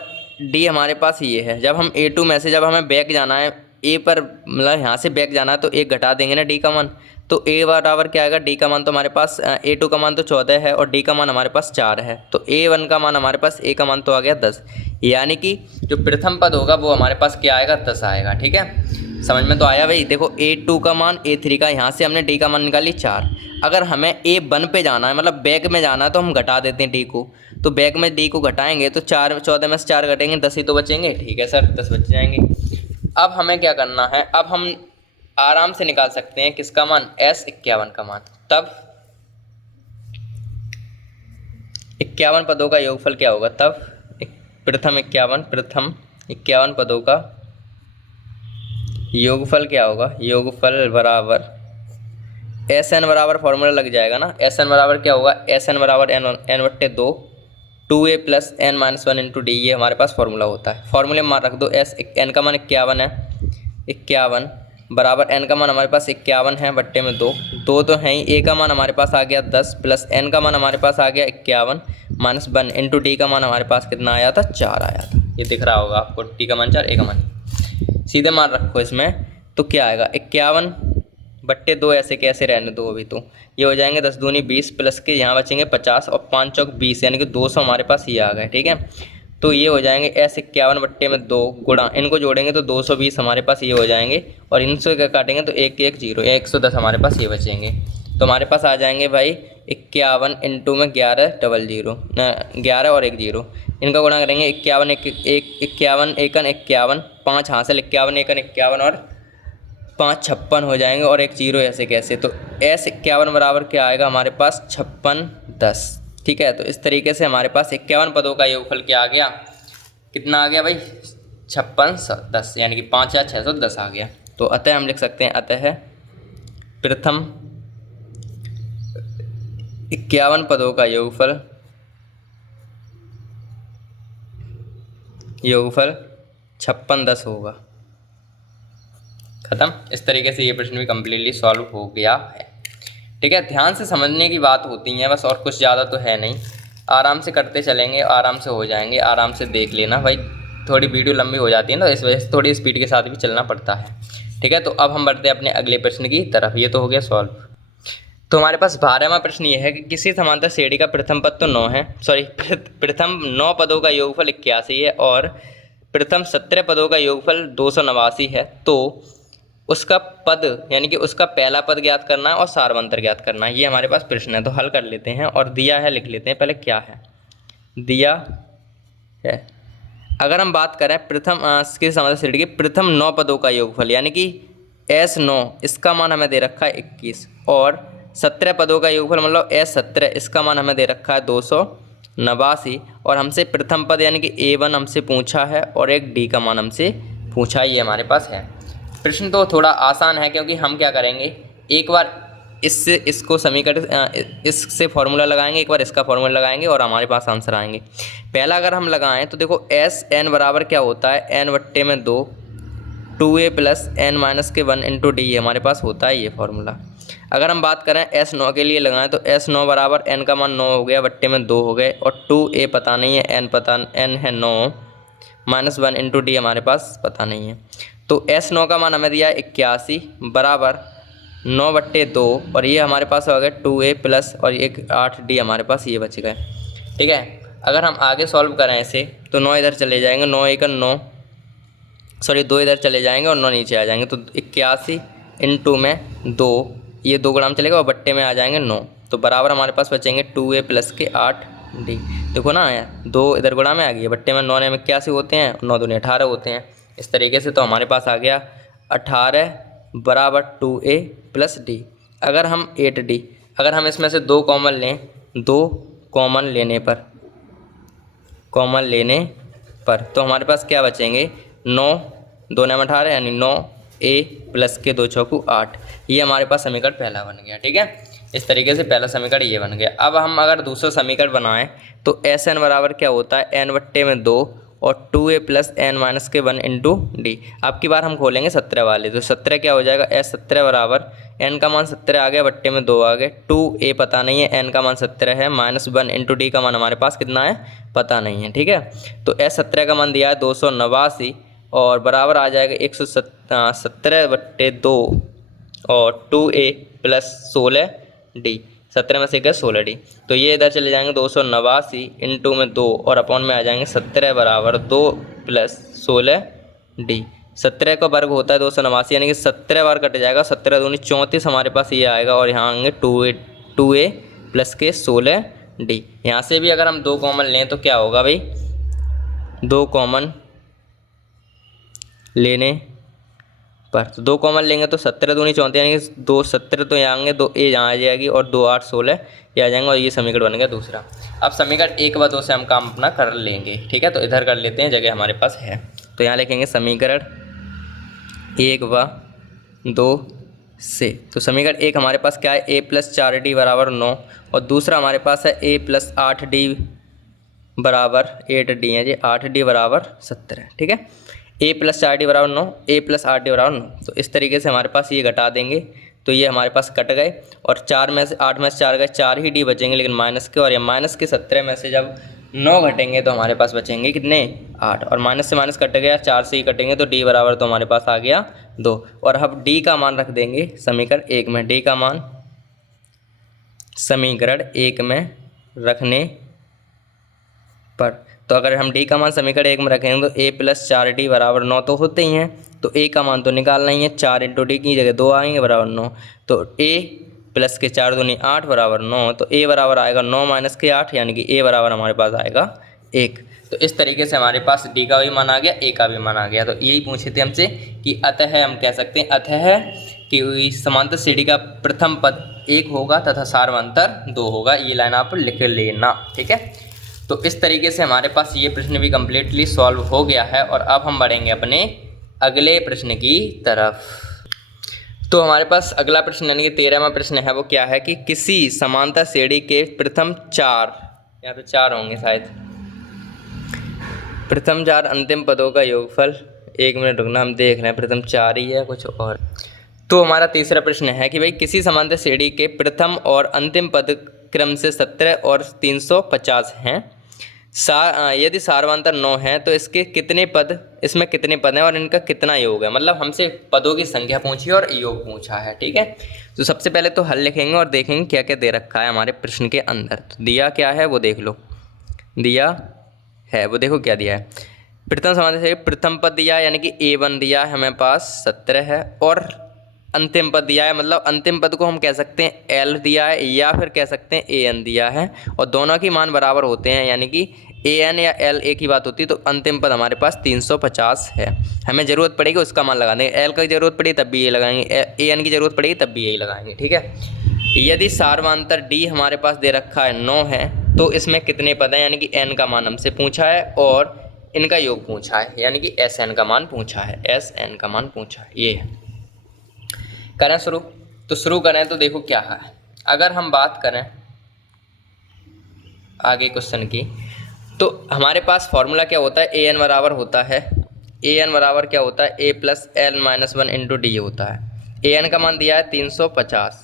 D हमारे पास ये है। जब हम A2 में से जब हमें बैक जाना है A पर, मतलब यहाँ से बैक जाना है तो 1 घटा देंगे ना D का मान, तो A बराबर क्या आएगा, D का मान तो हमारे पास A2 का मान तो 14 है और D का मान हमारे पास 4 है। तो A1 का मान हमारे पास, A का मान तो आ गया 10, यानी कि जो प्रथम पद होगा वो हमारे पास क्या आएगा, 10 आएगा, ठीक है। समझ में तो आया भाई। देखो A2 का मान, A3 का, यहाँ से हमने D का मान निकाली 4। अगर हमें A1 पे जाना है, मतलब बैक में जाना है, तो हम घटा देते हैं D को। तो बैक में D को घटाएंगे तो 14 में से 4 घटेंगे, 10 ही तो बचेंगे, ठीक है सर, 10 बच जाएंगे। अब हमें क्या करना है, अब हम आराम से निकाल सकते हैं किसका मान, S51 का मान। तब 51 पदों का योगफल क्या होगा, तब प्रथम 51 पदों का योगफल क्या होगा, योगफल बराबर SN बराबर फॉर्मूला लग जाएगा ना, SN बराबर क्या होगा, SN बराबर n/2 2a + n-1 × d, ये हमारे पास फॉर्मूला होता है। फॉर्मूले में मान रख दो, n का मान 51 है, 51 बराबर n का मान हमारे पास 51 है बट्टे में 2 तो है ही। a का मान हमारे पास आ गया 10 प्लस n का मान हमारे पास आ गया 51 -1 इंटू d का मान हमारे पास कितना आया था, 4 आया था। ये दिख रहा होगा आपको, d का मान 4, a का मान, सीधे मान रखो इसमें, तो क्या आएगा 51 बट्टे 2, ऐसे कैसे रहने दो अभी, तो ये हो जाएंगे 10 दूनी 20 प्लस के यहाँ बचेंगे 50 और 5 चौक 20, यानी कि 200 हमारे पास ये आ गए, ठीक है। तो ये हो जाएंगे S51 बट्टे में 2 गुणा, इनको जोड़ेंगे तो 220 हमारे पास ये हो जाएंगे, और इनसे क्या काटेंगे तो 1 1 0, 110 हमारे पास ये बचेंगे। तो हमारे पास आ जाएंगे भाई 51 इंटू में 11 डबल 0, 11 और 1 0, इनका गुणा करेंगे 51 51 51 5 हासिल 51 51 और 5 56 हो जाएंगे और 1 0 ऐसे कैसे। तो S51 बराबर क्या आएगा हमारे पास 56 10, ठीक है। तो इस तरीके से हमारे पास 51 पदों का योगफल क्या आ गया, कितना आ गया भाई, 5610, यानी कि 5610 आ गया। तो अतः हम लिख सकते हैं, अतः प्रथम 51 पदों का योगफल 5610 होगा। खत्म। इस तरीके से ये प्रश्न भी कम्प्लीटली सॉल्व हो गया है। ठीक है, ध्यान से समझने की बात होती है बस, और कुछ ज़्यादा तो है नहीं। आराम से करते चलेंगे, आराम से हो जाएंगे, आराम से देख लेना भाई। थोड़ी वीडियो लंबी हो जाती है ना, इस वजह से थोड़ी स्पीड के साथ भी चलना पड़ता है। ठीक है, तो अब हम बढ़ते हैं अपने अगले प्रश्न की तरफ। ये तो हो गया सॉल्व। तो हमारे पास 12वां प्रश्न ये है कि किसी समांतर श्रेणी का प्रथम पद तो 9 है, प्रथम 9 पदों का योगफल 81 है और प्रथम 17 पदों का योगफल 289 है। तो उसका पद यानी कि उसका पहला पद ज्ञात करना है और सारवंतर ज्ञात करना है। ये हमारे पास प्रश्न है, तो हल कर लेते हैं। और दिया है, लिख लेते हैं पहले क्या है दिया है। अगर हम बात करें प्रथम किसी समांतर श्रेणी के प्रथम 9 पदों का योगफल यानी कि S9, इसका मान हमें दे रखा है 21, और 17 पदों का योगफल मतलब S17, इसका मान हमें दे रखा है 289, और हमसे प्रथम पद यानी कि A1 हमसे पूछा है और एक D का मान हमसे पूछा है। ये हमारे पास है। प्रश्न तो थोड़ा आसान है, क्योंकि हम क्या करेंगे, एक बार इससे इसको समीकरण इससे फॉर्मूला लगाएंगे, एक बार इसका फॉर्मूला लगाएंगे और हमारे पास आंसर आएंगे। पहला अगर हम लगाएं तो देखो SN बराबर क्या होता है, n/2 2a plus n-1 into D, हमारे पास होता है ये फॉर्मूला। अगर हम बात करें S9 के लिए लगाएं तो S9 बराबर n का मान 9 हो गया, बट्टे में 2 हो गए, और 2a पता नहीं है, n है 9 -1 इंटू डी हमारे पास पता नहीं है। तो S9 का मान हमें दिया है 81 बराबर 9/2, और ये हमारे पास हो गया 2a प्लस और एक 8d हमारे पास ये बच गए। ठीक है, अगर हम आगे सॉल्व करें इसे तो 9 इधर चले जाएंगे, 9 1 9 सॉरी 2 इधर चले जाएंगे और 9 नीचे आ जाएंगे। तो 81 इंटू में 2, ये 2 गुणा में चलेगा और बट्टे में आ जाएंगे 9, तो बराबर हमारे पास बचेंगे 2a प्लस के 8d। देखो ना यार, 2 इधर गुणा में आ गई, बट्टे में 9 में 81 होते हैं, 9 दूनी 18 होते हैं। इस तरीके से तो हमारे पास आ गया 18 बराबर 2a प्लस d। अगर हम 8d, अगर हम इसमें से 2 कॉमन लें, 2 कॉमन लेने पर तो हमारे पास क्या बचेंगे, 9 2 में 18 यानी 9a प्लस के 2 चौकू 8। ये हमारे पास समीकरण पहला बन गया। ठीक है, इस तरीके से पहला समीकरण ये बन गया। अब हम अगर दूसरा समीकरण बनाएं तो SN बराबर क्या होता है, n/2 और 2a plus n-1 into D. अब की बार हम खोलेंगे 17 वाले, तो 17 क्या हो जाएगा, S17 बराबर n का मान 17 आ गया, बट्टे में 2 आ गए, 2a पता नहीं है, n का मान 17 है, -1 इंटू डी का मान हमारे पास कितना है पता नहीं है। ठीक है, तो S17 का मान दिया है 289 और बराबर आ जाएगा 117/2 और 2a प्लस 16d, 17 में से गए 16d। तो ये इधर चले जाएंगे 289 इंटू में 2 और अपॉन में आ जाएंगे 17 बराबर 2 प्लस 16d। 17 का वर्ग होता है 289, यानी कि 17 बार कट जाएगा, 17 दूनी 34 हमारे पास ये आएगा, और यहाँ आएंगे 2a प्लस के 16d। यहाँ से भी अगर हम 2 कॉमन लें तो क्या होगा भाई, 2 कॉमन लेने पर, तो 2 कॉमन लेंगे तो 17 दूनी 34 यानी कि 2 17 तो यहाँ आएंगे, 2a यहाँ आ जाएगी और 2 8 16 ये आ जाएंगे, और ये समीकरण बन गया दूसरा। अब समीकरण 1 व 2 से हम काम अपना कर लेंगे। ठीक है, तो इधर कर लेते हैं, जगह हमारे पास है, तो यहाँ लिखेंगे समीकरण 1 व 2 से। तो समीकरण 1 हमारे पास क्या है, a प्लस 4d बराबर 9, और दूसरा हमारे पास है a प्लस 8d बराबर 8d है जी, 8d बराबर 17। ठीक है, a प्लस 4d बराबर 9, a प्लस 8d बराबर 9। तो इस तरीके से हमारे पास ये घटा देंगे, तो ये हमारे पास कट गए, और 4 में से 8 में से 4 गए, 4 ही d बचेंगे, लेकिन माइनस के, और ये माइनस के 17 में से जब 9 घटेंगे तो हमारे पास बचेंगे कितने, 8, और माइनस से माइनस कट गया, 4 से ही कटेंगे, तो d बराबर तो हमारे पास आ गया 2। और अब d का मान रख देंगे समीकरण 1 में, d का मान समीकरण 1 में रखने पर, तो अगर हम d का मान समीकरण 1 में रखेंगे तो a प्लस 4d बराबर 9 तो होते ही हैं, तो a का मान तो निकालना ही है, 4 इंटू डी की जगह 2 आएंगे बराबर 9, तो a प्लस के 4 दूनी 8 बराबर 9, तो a बराबर आएगा 9 माइनस के 8, यानी कि a बराबर हमारे पास आएगा 1। तो इस तरीके से हमारे पास d का भी मान आ गया, a का भी मान आ गया। तो यही पूछे थे हमसे कि अतः हम कह सकते हैं, अतः कि समांतर श्रेणी का प्रथम पद 1 होगा तथा सार्वंतर 2 होगा। ये लाइन आप लिख लेना, ठीक है। तो इस तरीके से हमारे पास ये प्रश्न भी कम्प्लीटली सॉल्व हो गया है और अब हम बढ़ेंगे अपने अगले प्रश्न की तरफ। तो हमारे पास अगला प्रश्न यानी कि 13वां प्रश्न है, वो क्या है कि किसी समांतर श्रेणी के प्रथम 4, यहाँ पे 4 होंगे शायद, प्रथम 4 अंतिम पदों का योगफल। 1 मिनट रुकना, हम देख रहे हैं प्रथम 4 ही है कुछ और। तो हमारा तीसरा प्रश्न है कि भाई किसी समांतर श्रेणी के प्रथम और अंतिम पद क्रम से 17 और 350 हैं। यदि सार्वंतर 9 है तो इसके कितने पद, इसमें कितने पद हैं और इनका कितना योग है। मतलब हमसे पदों की संख्या पूछी और योग पूछा है, ठीक है। तो सबसे पहले तो हल लिखेंगे और देखेंगे क्या क्या दे रखा है हमारे प्रश्न के अंदर। तो दिया क्या है वो देख लो, दिया है वो देखो क्या दिया है। प्रथम समांतर श्रेणी प्रथम पद दिया है यानी कि A1 दिया है हमें पास 17 है, और अंतिम पद दिया है, मतलब अंतिम पद को हम कह सकते हैं L दिया है या फिर कह सकते हैं AN दिया है, और दोनों की मान बराबर होते हैं यानी कि AN या L एक ही बात होती है। तो अंतिम पद हमारे पास 350 है। हमें ज़रूरत पड़ेगी उसका मान लगा देंगे, L की ज़रूरत पड़ी तब भी ये लगाएंगे, AN की ज़रूरत पड़ेगी तब भी यही लगाएंगे, ठीक है। यदि सार्वंतर D हमारे पास दे रखा है 9 है तो इसमें कितने पद हैं, यानी कि N का मान हमसे पूछा है और इनका योग पूछा है यानी कि SN का मान पूछा है, SN का मान पूछा है। ये है, करें शुरू। तो शुरू करें तो देखो क्या है। अगर हम बात करें आगे क्वेश्चन की, तो हमारे पास फॉर्मूला क्या होता है, AN बराबर होता है, AN बराबर क्या होता है, A plus L minus 1 into D होता है। AN का मान दिया है 350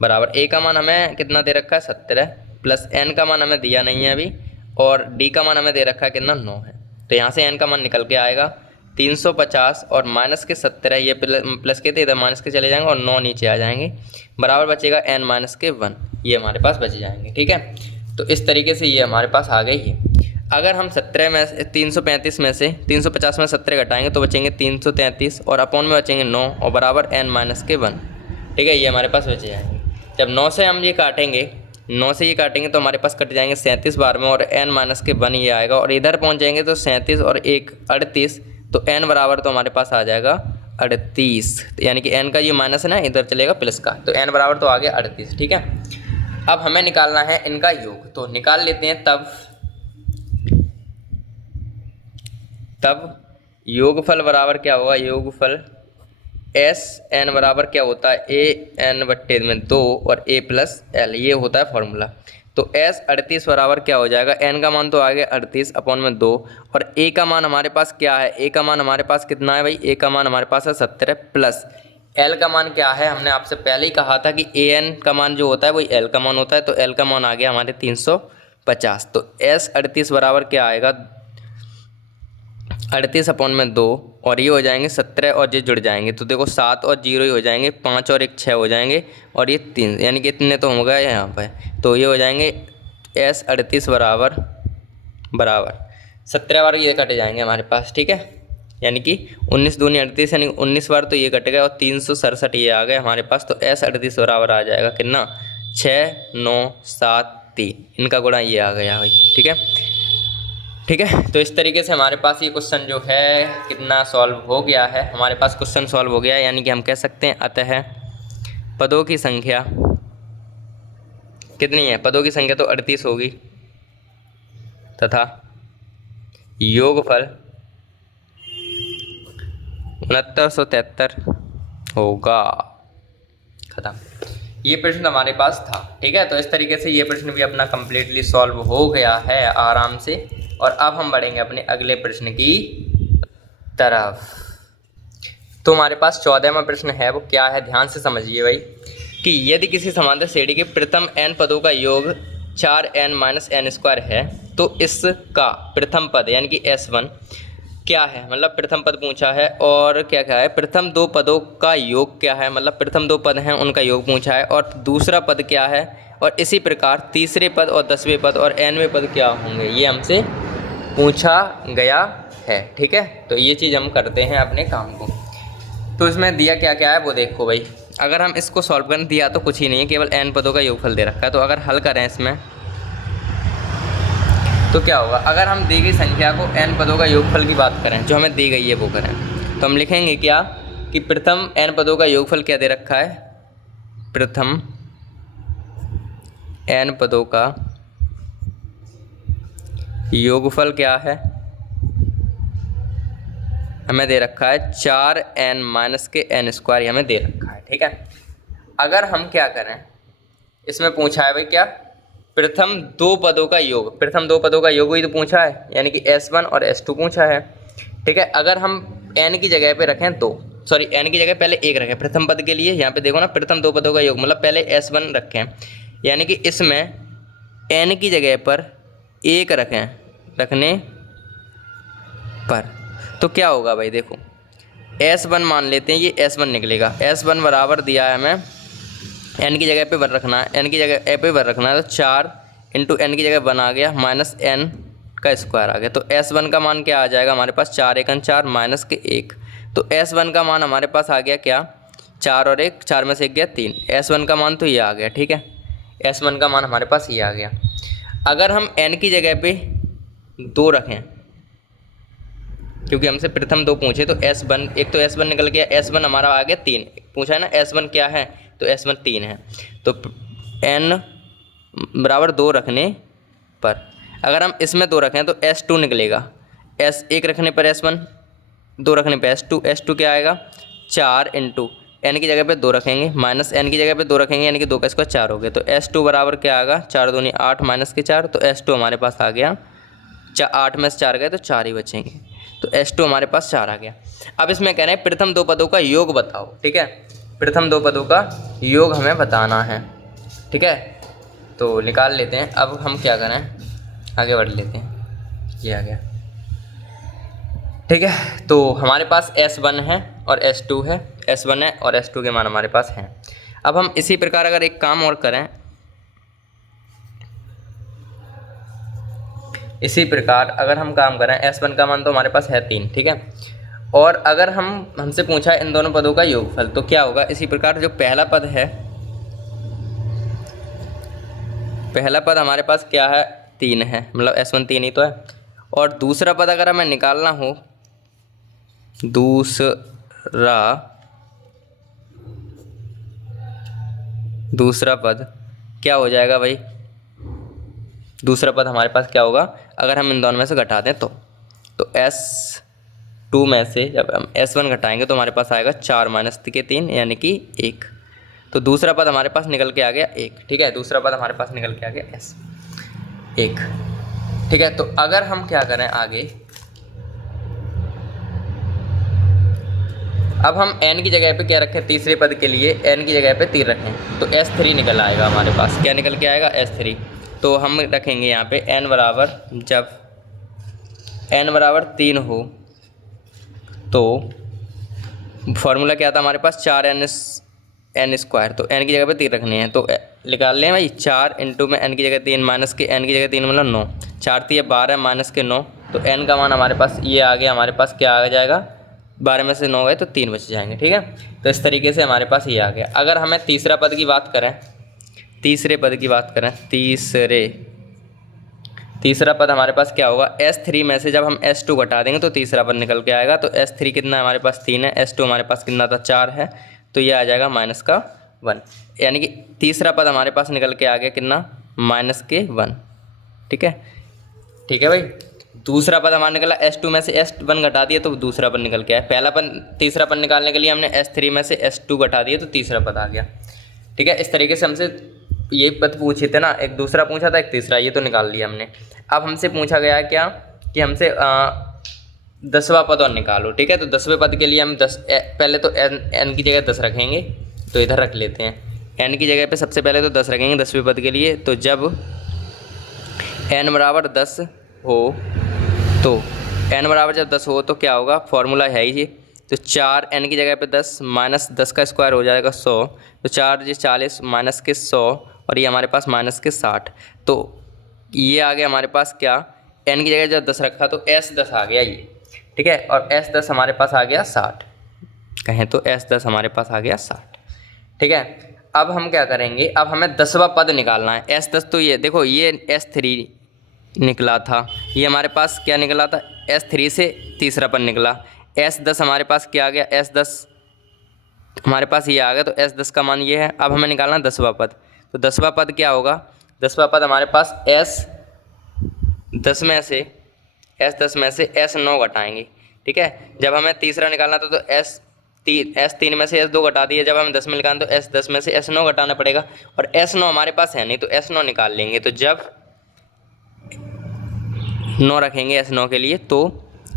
बराबर A का मान हमें कितना दे रखा है 17 प्लस N का मान हमें दिया नहीं है अभी, और D का मान हमें दे रखा है कितना 9 है। तो यहाँ से N का मान निकल के आएगा 350 और माइनस के 17, ये प्लस के थे इधर माइनस के चले जाएंगे और 9 नीचे आ जाएंगे, बराबर बचेगा N माइनस के 1, ये हमारे पास बच जाएंगे, ठीक है। तो इस तरीके से ये हमारे पास आ गई है। अगर हम 17 में 335 में से 350 में 17 घटाएंगे तो बचेंगे 333 और अपॉन में बचेंगे 9 और बराबर N माइनस के 1, ठीक है। ये हमारे पास बच जाएंगे। जब 9 से हम ये काटेंगे, 9 से ये काटेंगे तो हमारे पास कट जाएंगे 37 बार में और N माइनस के 1 ये आएगा, और इधर पहुंच जाएंगे तो 37 और 1 38, तो N बराबर तो हमारे पास आ जाएगा 38, यानी कि N का ये माइनस है ना इधर चलेगा प्लस का, तो N बराबर तो आ गया 38, ठीक है। अब हमें निकालना है इनका योग, तो निकाल लेते हैं। तब योगफल बराबर क्या होगा, योगफल SN बराबर क्या होता है, AN/2 और A प्लस L, ये होता है फॉर्मूला। तो S 38 बराबर क्या हो जाएगा, N का मान तो आ गया 38 अपॉन में 2, और A का मान हमारे पास क्या है, A का मान हमारे पास कितना है भाई, A का मान हमारे पास है 17 प्लस L का मान क्या है, हमने आपसे पहले ही कहा था कि AN का मान जो होता है वही L का मान होता है, तो L का मान आ गया हमारे 350। तो S 38 बराबर क्या आएगा, 38 अपॉन में 2, और ये हो जाएंगे 17 और ये जुड़ जाएंगे, तो देखो 7 और 0 ही हो जाएंगे, 5 और 1 6 हो जाएंगे, और ये 3, यानी कि इतने तो हो गए यहाँ पे। तो ये हो जाएंगे S 38 बराबर 17 बार ये कट जाएंगे हमारे पास, ठीक है। यानी कि 19 दूनी 38, यानी 19 बार तो ये कट गया और 367 ये आ गए हमारे पास। तो S 38 बराबर आ जाएगा कितना, 6 9 7 3, इनका गुणा ये आ गया भाई, ठीक है, ठीक है। तो इस तरीके से हमारे पास ये क्वेश्चन जो है कितना सॉल्व हो गया है, हमारे पास क्वेश्चन सॉल्व हो गया है, यानी कि हम कह सकते हैं अतः पदों की संख्या कितनी है, पदों की संख्या तो 38 होगी तथा योगफल 6973 होगा। खत्म, ये प्रश्न हमारे पास था, ठीक है। तो इस तरीके से ये प्रश्न भी अपना कंप्लीटली सॉल्व हो गया है आराम से, और अब हम बढ़ेंगे अपने अगले प्रश्न की तरफ। तो हमारे पास 14वां प्रश्न है, वो क्या है, ध्यान से समझिए भाई, कि यदि किसी समांतर श्रेणी के प्रथम n पदों का योग 4n माइनस n स्क्वायर है तो इसका प्रथम पद यानी कि S1 क्या है, मतलब प्रथम पद पूछा है, और क्या क्या है, प्रथम 2 पदों का योग क्या है, मतलब प्रथम 2 पद हैं उनका योग पूछा है, और दूसरा पद क्या है, और इसी प्रकार तीसरे पद और 10वें पद और nवें पद क्या होंगे, ये हमसे पूछा गया है, ठीक है। तो ये चीज़ हम करते हैं अपने काम को। तो इसमें दिया क्या क्या है वो देखो भाई, अगर हम इसको सॉल्व करें, दिया तो कुछ ही नहीं है, केवल n पदों का योगफल दे रखा है। तो अगर हल करें इसमें तो क्या होगा, अगर हम दी गई संख्या को n पदों का योगफल की बात करें, जो हमें दी गई है वो करें, तो हम लिखेंगे क्या, कि प्रथम n पदों का योगफल क्या दे रखा है, प्रथम n पदों का योगफल क्या है, हमें दे रखा है 4n माइनस के n स्क्वायर हमें दे रखा है। ठीक है, अगर हम क्या करें, इसमें पूछा है भाई क्या, प्रथम दो पदों का योग, प्रथम दो पदों का योग ही तो पूछा है, यानी कि S1 और S2 पूछा है। ठीक है, अगर हम n की जगह पे रखें दो, सॉरी n की जगह पहले एक रखें प्रथम पद के लिए, यहाँ पे देखो ना प्रथम दो पदों का योग मतलब पहले S1 रखें, यानी कि इसमें n की जगह पर एक रखें, रखने पर तो क्या होगा भाई, देखो S1 मान लेते हैं, ये S1 निकलेगा, S1 बराबर दिया है हमें n की जगह पे वन रखना है, n की जगह पे वन रखना है, तो 4 इंटू n की जगह वन आ गया माइनस n का स्क्वायर आ गया, तो S1 का मान क्या आ जाएगा हमारे पास, 4 एकन 4 माइनस के 1, तो S1 का मान हमारे पास आ गया क्या, 4 और 1, 4 में से 1 गया 3, S1 का मान तो ये आ गया। ठीक है, S1 का मान हमारे पास ये आ गया। अगर हम n की जगह पे 2 रखें, क्योंकि हमसे प्रथम दो पूछे, तो S1 एक तो S1 निकल गया, S1 हमारा आ गया 3, पूछा है ना S1 क्या है, तो S1 3 है, तो n बराबर 2 रखने पर अगर हम इसमें 2 रखें तो S2 निकलेगा, S1 रखने पर S1, 2 रखने पर S2 क्या आएगा, 4 इंटू n की जगह पे 2 रखेंगे माइनस n की जगह पे 2 रखेंगे, यानी कि 2 का स्क्वायर 4 हो गया, तो S2 बराबर क्या आएगा, 4 दूनी 8 माइनस के 4, तो S2 हमारे पास आ गया 8 में से 4 गए तो 4 ही बचेंगे, तो S2 हमारे पास 4 आ गया। अब इसमें कह रहे हैं प्रथम दो पदों का योग बताओ। ठीक है, प्रथम दो पदों का योग हमें बताना है। ठीक है, तो निकाल लेते हैं। अब हम क्या करें, आगे बढ़ लेते हैं, ये आ गया। ठीक है, तो हमारे पास S1 है और S2 है, S1 है और S2 के मान हमारे पास हैं। अब हम इसी प्रकार अगर एक काम और करें, इसी प्रकार अगर हम काम करें, S1 का मान तो हमारे पास है 3। ठीक है, और अगर हमसे पूछा है इन दोनों पदों का योगफल, तो क्या होगा, इसी प्रकार जो पहला पद है, पहला पद हमारे पास क्या है, 3 है, मतलब S1 3 ही तो है, और दूसरा पद अगर हमें निकालना हो, दूसरा पद क्या हो जाएगा भाई, दूसरा पद हमारे पास क्या होगा, अगर हम इन दोनों में से घटा दें तो S2 में से जब हम S1 घटाएंगे तो हमारे पास आएगा 4 माइनस के 3 यानी कि 1, तो दूसरा पद हमारे पास निकल के आ गया 1। ठीक है, दूसरा पद हमारे पास निकल के आ गया S1। ठीक है, तो अगर हम क्या करें आगे, अब हम n की जगह पे क्या रखें, तीसरे पद के लिए n की जगह पे 3 रखें, तो S3 निकल आएगा हमारे पास, क्या निकल के आएगा, S3। तो हम रखेंगे यहाँ पे n बराबर, जब n बराबर 3 हो तो फॉर्मूला क्या था हमारे पास, 4n स्क्वायर, तो n की जगह पे 3 रखने हैं, तो निकाल लें भाई, 4 इंटू में n की जगह 3 माइनस के n की जगह 3 मतलब 9, 4 3 12 माइनस के 9, तो n का मान हमारे पास ये आ गया, हमारे पास क्या आ जाएगा, 12 में से 9 गए तो 3 बच जाएंगे। ठीक है, तो इस तरीके से हमारे पास ये आ गया। अगर हमें तीसरा पद की बात करें, तीसरे पद की बात करें, तीसरा पद हमारे पास क्या होगा, S3 में से जब हम S2 घटा देंगे तो तीसरा पद निकल के आएगा, तो S3 कितना है हमारे पास 3 है, S2 हमारे पास कितना था 4 है, तो ये आ जाएगा माइनस का 1, यानी कि तीसरा पद हमारे पास निकल के आ गया कितना, माइनस के 1। ठीक है, ठीक है भाई, दूसरा पद हमारा निकला, S2 में से S1 घटा दिया तो दूसरा पद निकल के आया, पहला पद तीसरा पद निकालने के लिए हमने S3 में से S2 घटा दिया तो तीसरा पद आ गया। ठीक है, इस तरीके से हमसे ये पद पूछे थे ना, एक दूसरा पूछा था एक तीसरा, ये तो निकाल लिया हमने। अब हमसे पूछा गया क्या कि हमसे 10वां पद और निकालो। ठीक है, तो 10वें पद के लिए हम 10 पहले तो n की जगह 10 रखेंगे, तो इधर रख लेते हैं, n की जगह पे सबसे पहले तो 10 रखेंगे 10वें पद के लिए, तो जब n बराबर 10 हो, तो n बराबर जब 10 हो तो क्या होगा, फॉर्मूला है ही ये, तो 4 n की जगह पे 10 माइनस 10 का स्क्वायर हो जाएगा 100, तो 4 जी 40 माइनस के 100 और ये हमारे पास माइनस के 60, तो ये आ गया हमारे पास क्या, n की जगह जब 10 रखा तो S10 आ गया ये। ठीक है, और S10 हमारे पास आ गया 60, कहें तो S10 हमारे पास आ गया 60। ठीक है, अब हम क्या करेंगे, अब हमें 10वां पद निकालना है। S10 तो ये देखो, ये S3 निकला था, ये हमारे पास क्या निकला था, S3 से तीसरा पद निकला, S10 हमारे पास क्या आ गया, S10 हमारे पास ये आ गया। तो एस 10 का मान ये है। अब हमें निकालना 10वां पद। तो 10वां पद क्या होगा? 10वां पद हमारे पास एस 10 में से एस 9 घटाएंगे। ठीक है, जब हमें तीसरा निकालना था तो एस 3 में से एस 2 घटा दिए। जब हमें 10 में निकालना तो एस 10 में से एस 9 घटाना पड़ेगा, और एस 9 हमारे पास है नहीं तो एस 9 निकाल लेंगे। तो जब 9 रखेंगे एस 9 के लिए तो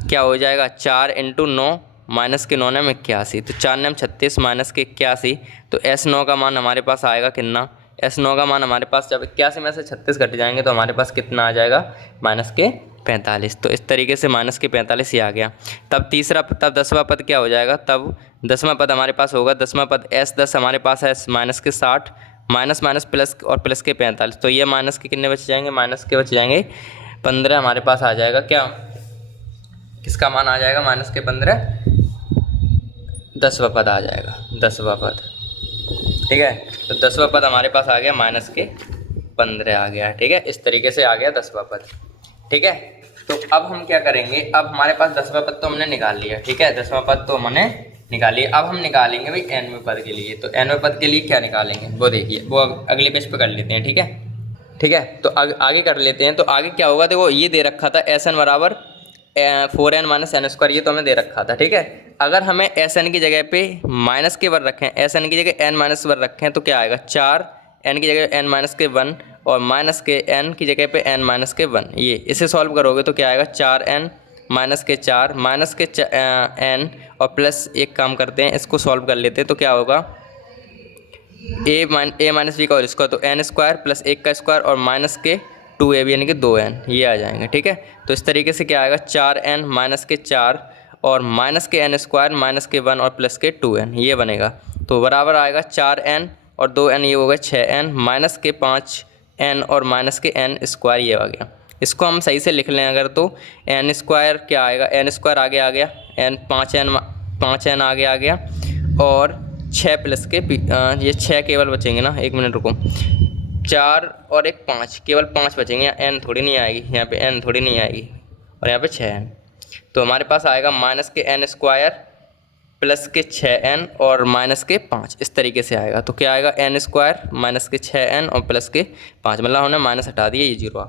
क्या हो जाएगा? 4 इंटू 9 माइनस के 9 ने 81, तो 4 ने 36 माइनस के 81। तो एस 9 का मान हमारे पास आएगा कितना? एस 9 का मान हमारे पास जब 81 में से 36 घट जाएंगे तो हमारे पास कितना आ जाएगा? माइनस के 45। तो इस तरीके से माइनस के 45 ही आ गया। तब 10वां पद क्या हो जाएगा? तब 10वां पद हमारे पास होगा, 10वां पद एस 10 हमारे पास है माइनस के 60, माइनस माइनस प्लस और प्लस के 45। तो ये माइनस के कितने बच जाएंगे? माइनस के बच जाएंगे 15 हमारे पास आ जाएगा। क्या किसका मान आ जाएगा? माइनस के 15, 10वां पद आ जाएगा, 10वां पद। ठीक है, तो 10वां पद हमारे पास आ गया माइनस के 15 आ गया। ठीक है, इस तरीके से आ गया 10वां पद। ठीक है, तो अब हम क्या करेंगे? अब हमारे पास 10वां पद तो हमने निकाल लिया। ठीक है, 10वां पद तो हमने निकाल लिया। अब हम निकालेंगे भाई 9वें पद के लिए। तो 9वें पद के लिए क्या निकालेंगे वो देखिए, वो अगले पेज पे कर लेते हैं। ठीक है, ठीक है, तो आगे कर लेते हैं। तो आगे क्या होगा? देखो ये दे रखा था एस एन बराबर 4n माइनस एन स्क्वायर, ये तो हमें दे रखा था। ठीक है, अगर हमें एस एन की जगह पे माइनस के वर रखें, एस एन की जगह एन माइनस वर रखें तो क्या आएगा? 4 एन की जगह एन माइनस के 1 और माइनस के एन की जगह पे एन माइनस के 1। ये इसे सॉल्व करोगे तो क्या आएगा? 4n माइनस के 4 माइनस के एन और प्लस एक काम करते हैं, इसको सॉल्व कर लेते हैं। तो क्या होगा? ए माइनस बी का और स्क्वायर, तो एन स्क्वायर प्लस 1 का स्क्वायर और माइनस के 2ab यानी कि 2n, ये आ जाएंगे। ठीक है, तो इस तरीके से क्या आएगा? 4n माइनस के 4 और माइनस के एन स्क्वायर माइनस के 1 और प्लस के 2n, ये बनेगा। तो बराबर आएगा 4n और 2n, ये हो गया 6n माइनस के 5n और माइनस के n स्क्वायर, ये आ गया। इसको हम सही से लिख लें अगर तो एन स्क्वायर क्या आएगा? एन स्क्वायर आगे आ गया, एन 5n आगे आ गया और 6 प्लस के ये 6 केवल बचेंगे ना, 1 मिनट रुको, 4 और 1 5, केवल 5 बचेंगे। यहाँ एन थोड़ी नहीं आएगी, यहाँ पे एन थोड़ी नहीं आएगी और यहाँ पे 6n। तो हमारे पास आएगा माइनस के एन स्क्वायर प्लस के 6n और माइनस के 5, इस तरीके से आएगा। तो क्या आएगा? एन स्क्वायर माइनस के 6n और प्लस के 5, मतलब हमने माइनस हटा दिया, ये 0 आ।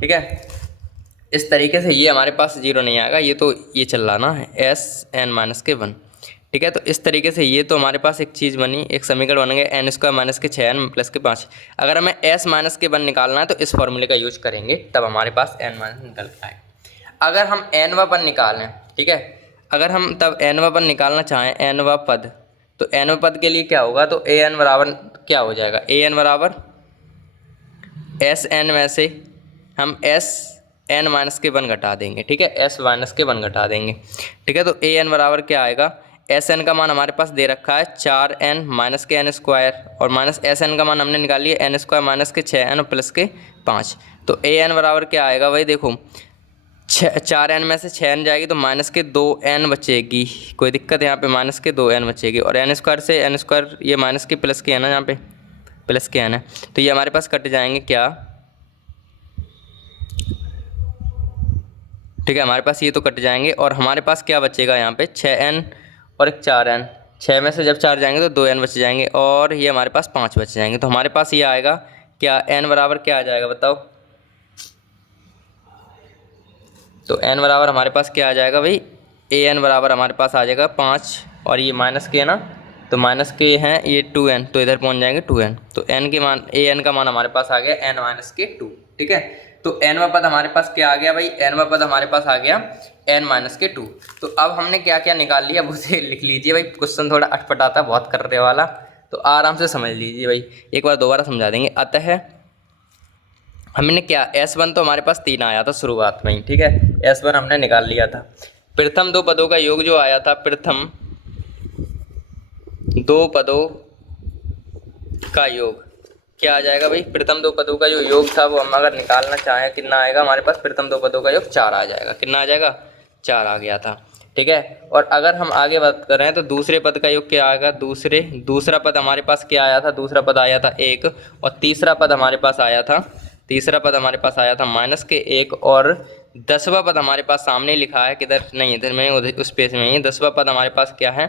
ठीक है, इस तरीके से ये हमारे पास 0 नहीं आएगा, ये तो ये चल रहा ना एस एन माइनस के 1। ठीक है, तो इस तरीके से ये तो हमारे पास एक चीज़ बनी, एक समीकरण बन गया एन स्क्वायर माइनस के 6n प्लस के 5। अगर हमें एस माइनस के 1 निकालना है तो इस फॉर्मूले का यूज करेंगे, तब हमारे पास एन माइनस निकल पाए। अगर हम एनवा पद निकालें, ठीक है, अगर हम तब एनवा पद निकालना चाहें, एनवा पद, तो एनवा पद के लिए क्या होगा? तो ए एन बराबर क्या हो जाएगा? ए एन बराबर एस एन में से हम एस एन माइनस के 1 घटा देंगे। ठीक है, एस माइनस के 1 घटा देंगे। ठीक है, तो ए एन बराबर क्या आएगा? एस एन का मान हमारे पास दे रखा है 4n माइनस के एन स्क्वायर और माइनस एस एन का मान हमने निकाल लिया एन स्क्वायर माइनस के 6n और प्लस के 5। तो ए एन बराबर क्या आएगा? वही देखो 4n में से 6n जाएगी तो माइनस के 2n बचेगी, कोई दिक्कत है यहाँ पे? माइनस के 2n बचेगी और एन स्क्वायर से एन स्क्वायर, ये माइनस के प्लस के है ना, यहाँ पे प्लस के n है, तो ये हमारे पास कट जाएंगे क्या? ठीक है, हमारे पास ये तो कट जाएंगे और हमारे पास क्या बचेगा यहाँ पे? 6n और एक 4n, 6 में से जब 4 जाएंगे तो 2n बच जाएंगे और ये हमारे पास 5 बच जाएंगे। तो हमारे पास ये आएगा क्या? n बराबर क्या आ जाएगा बताओ? तो n बराबर हमारे पास क्या आ जाएगा भाई? ए एन बराबर हमारे पास आ जाएगा 5 और ये माइनस के है ना, तो माइनस के हैं ये 2n, तो इधर पहुंच जाएंगे 2n। तो n के मान, ए एन का मान हमारे पास आ गया n माइनस के 2। ठीक है, तो nवा पद हमारे पास क्या आ गया भाई? nवा पद हमारे पास आ गया n माइनस के 2। तो अब हमने क्या क्या निकाल लिया उसे लिख लीजिए भाई। क्वेश्चन थोड़ा अटपटाता बहुत करने वाला, तो आराम से समझ लीजिए भाई, एक बार दोबारा समझा देंगे। अतः हमने क्या, S1 तो हमारे पास 3 आया था शुरुआत में ही। ठीक है, S1 हमने निकाल लिया था। प्रथम 2 पदों का योग जो आया था, प्रथम 2 पदों का योग क्या आ जाएगा भाई? प्रथम 2 पदों का जो योग था वो हम अगर निकालना चाहें कितना आएगा हमारे पास? प्रथम 2 पदों का योग 4 आ जाएगा। कितना आ जाएगा? 4 आ गया था। ठीक है, और अगर हम आगे बात करें तो दूसरे पद का योग क्या आएगा? दूसरा पद हमारे पास क्या आया था? दूसरा पद आया था 1 और तीसरा पद हमारे पास आया था माइनस के 1 और 10वां पद हमारे पास सामने लिखा है, किधर नहीं, इधर में उस पेज में ही 10वां पद हमारे पास क्या है?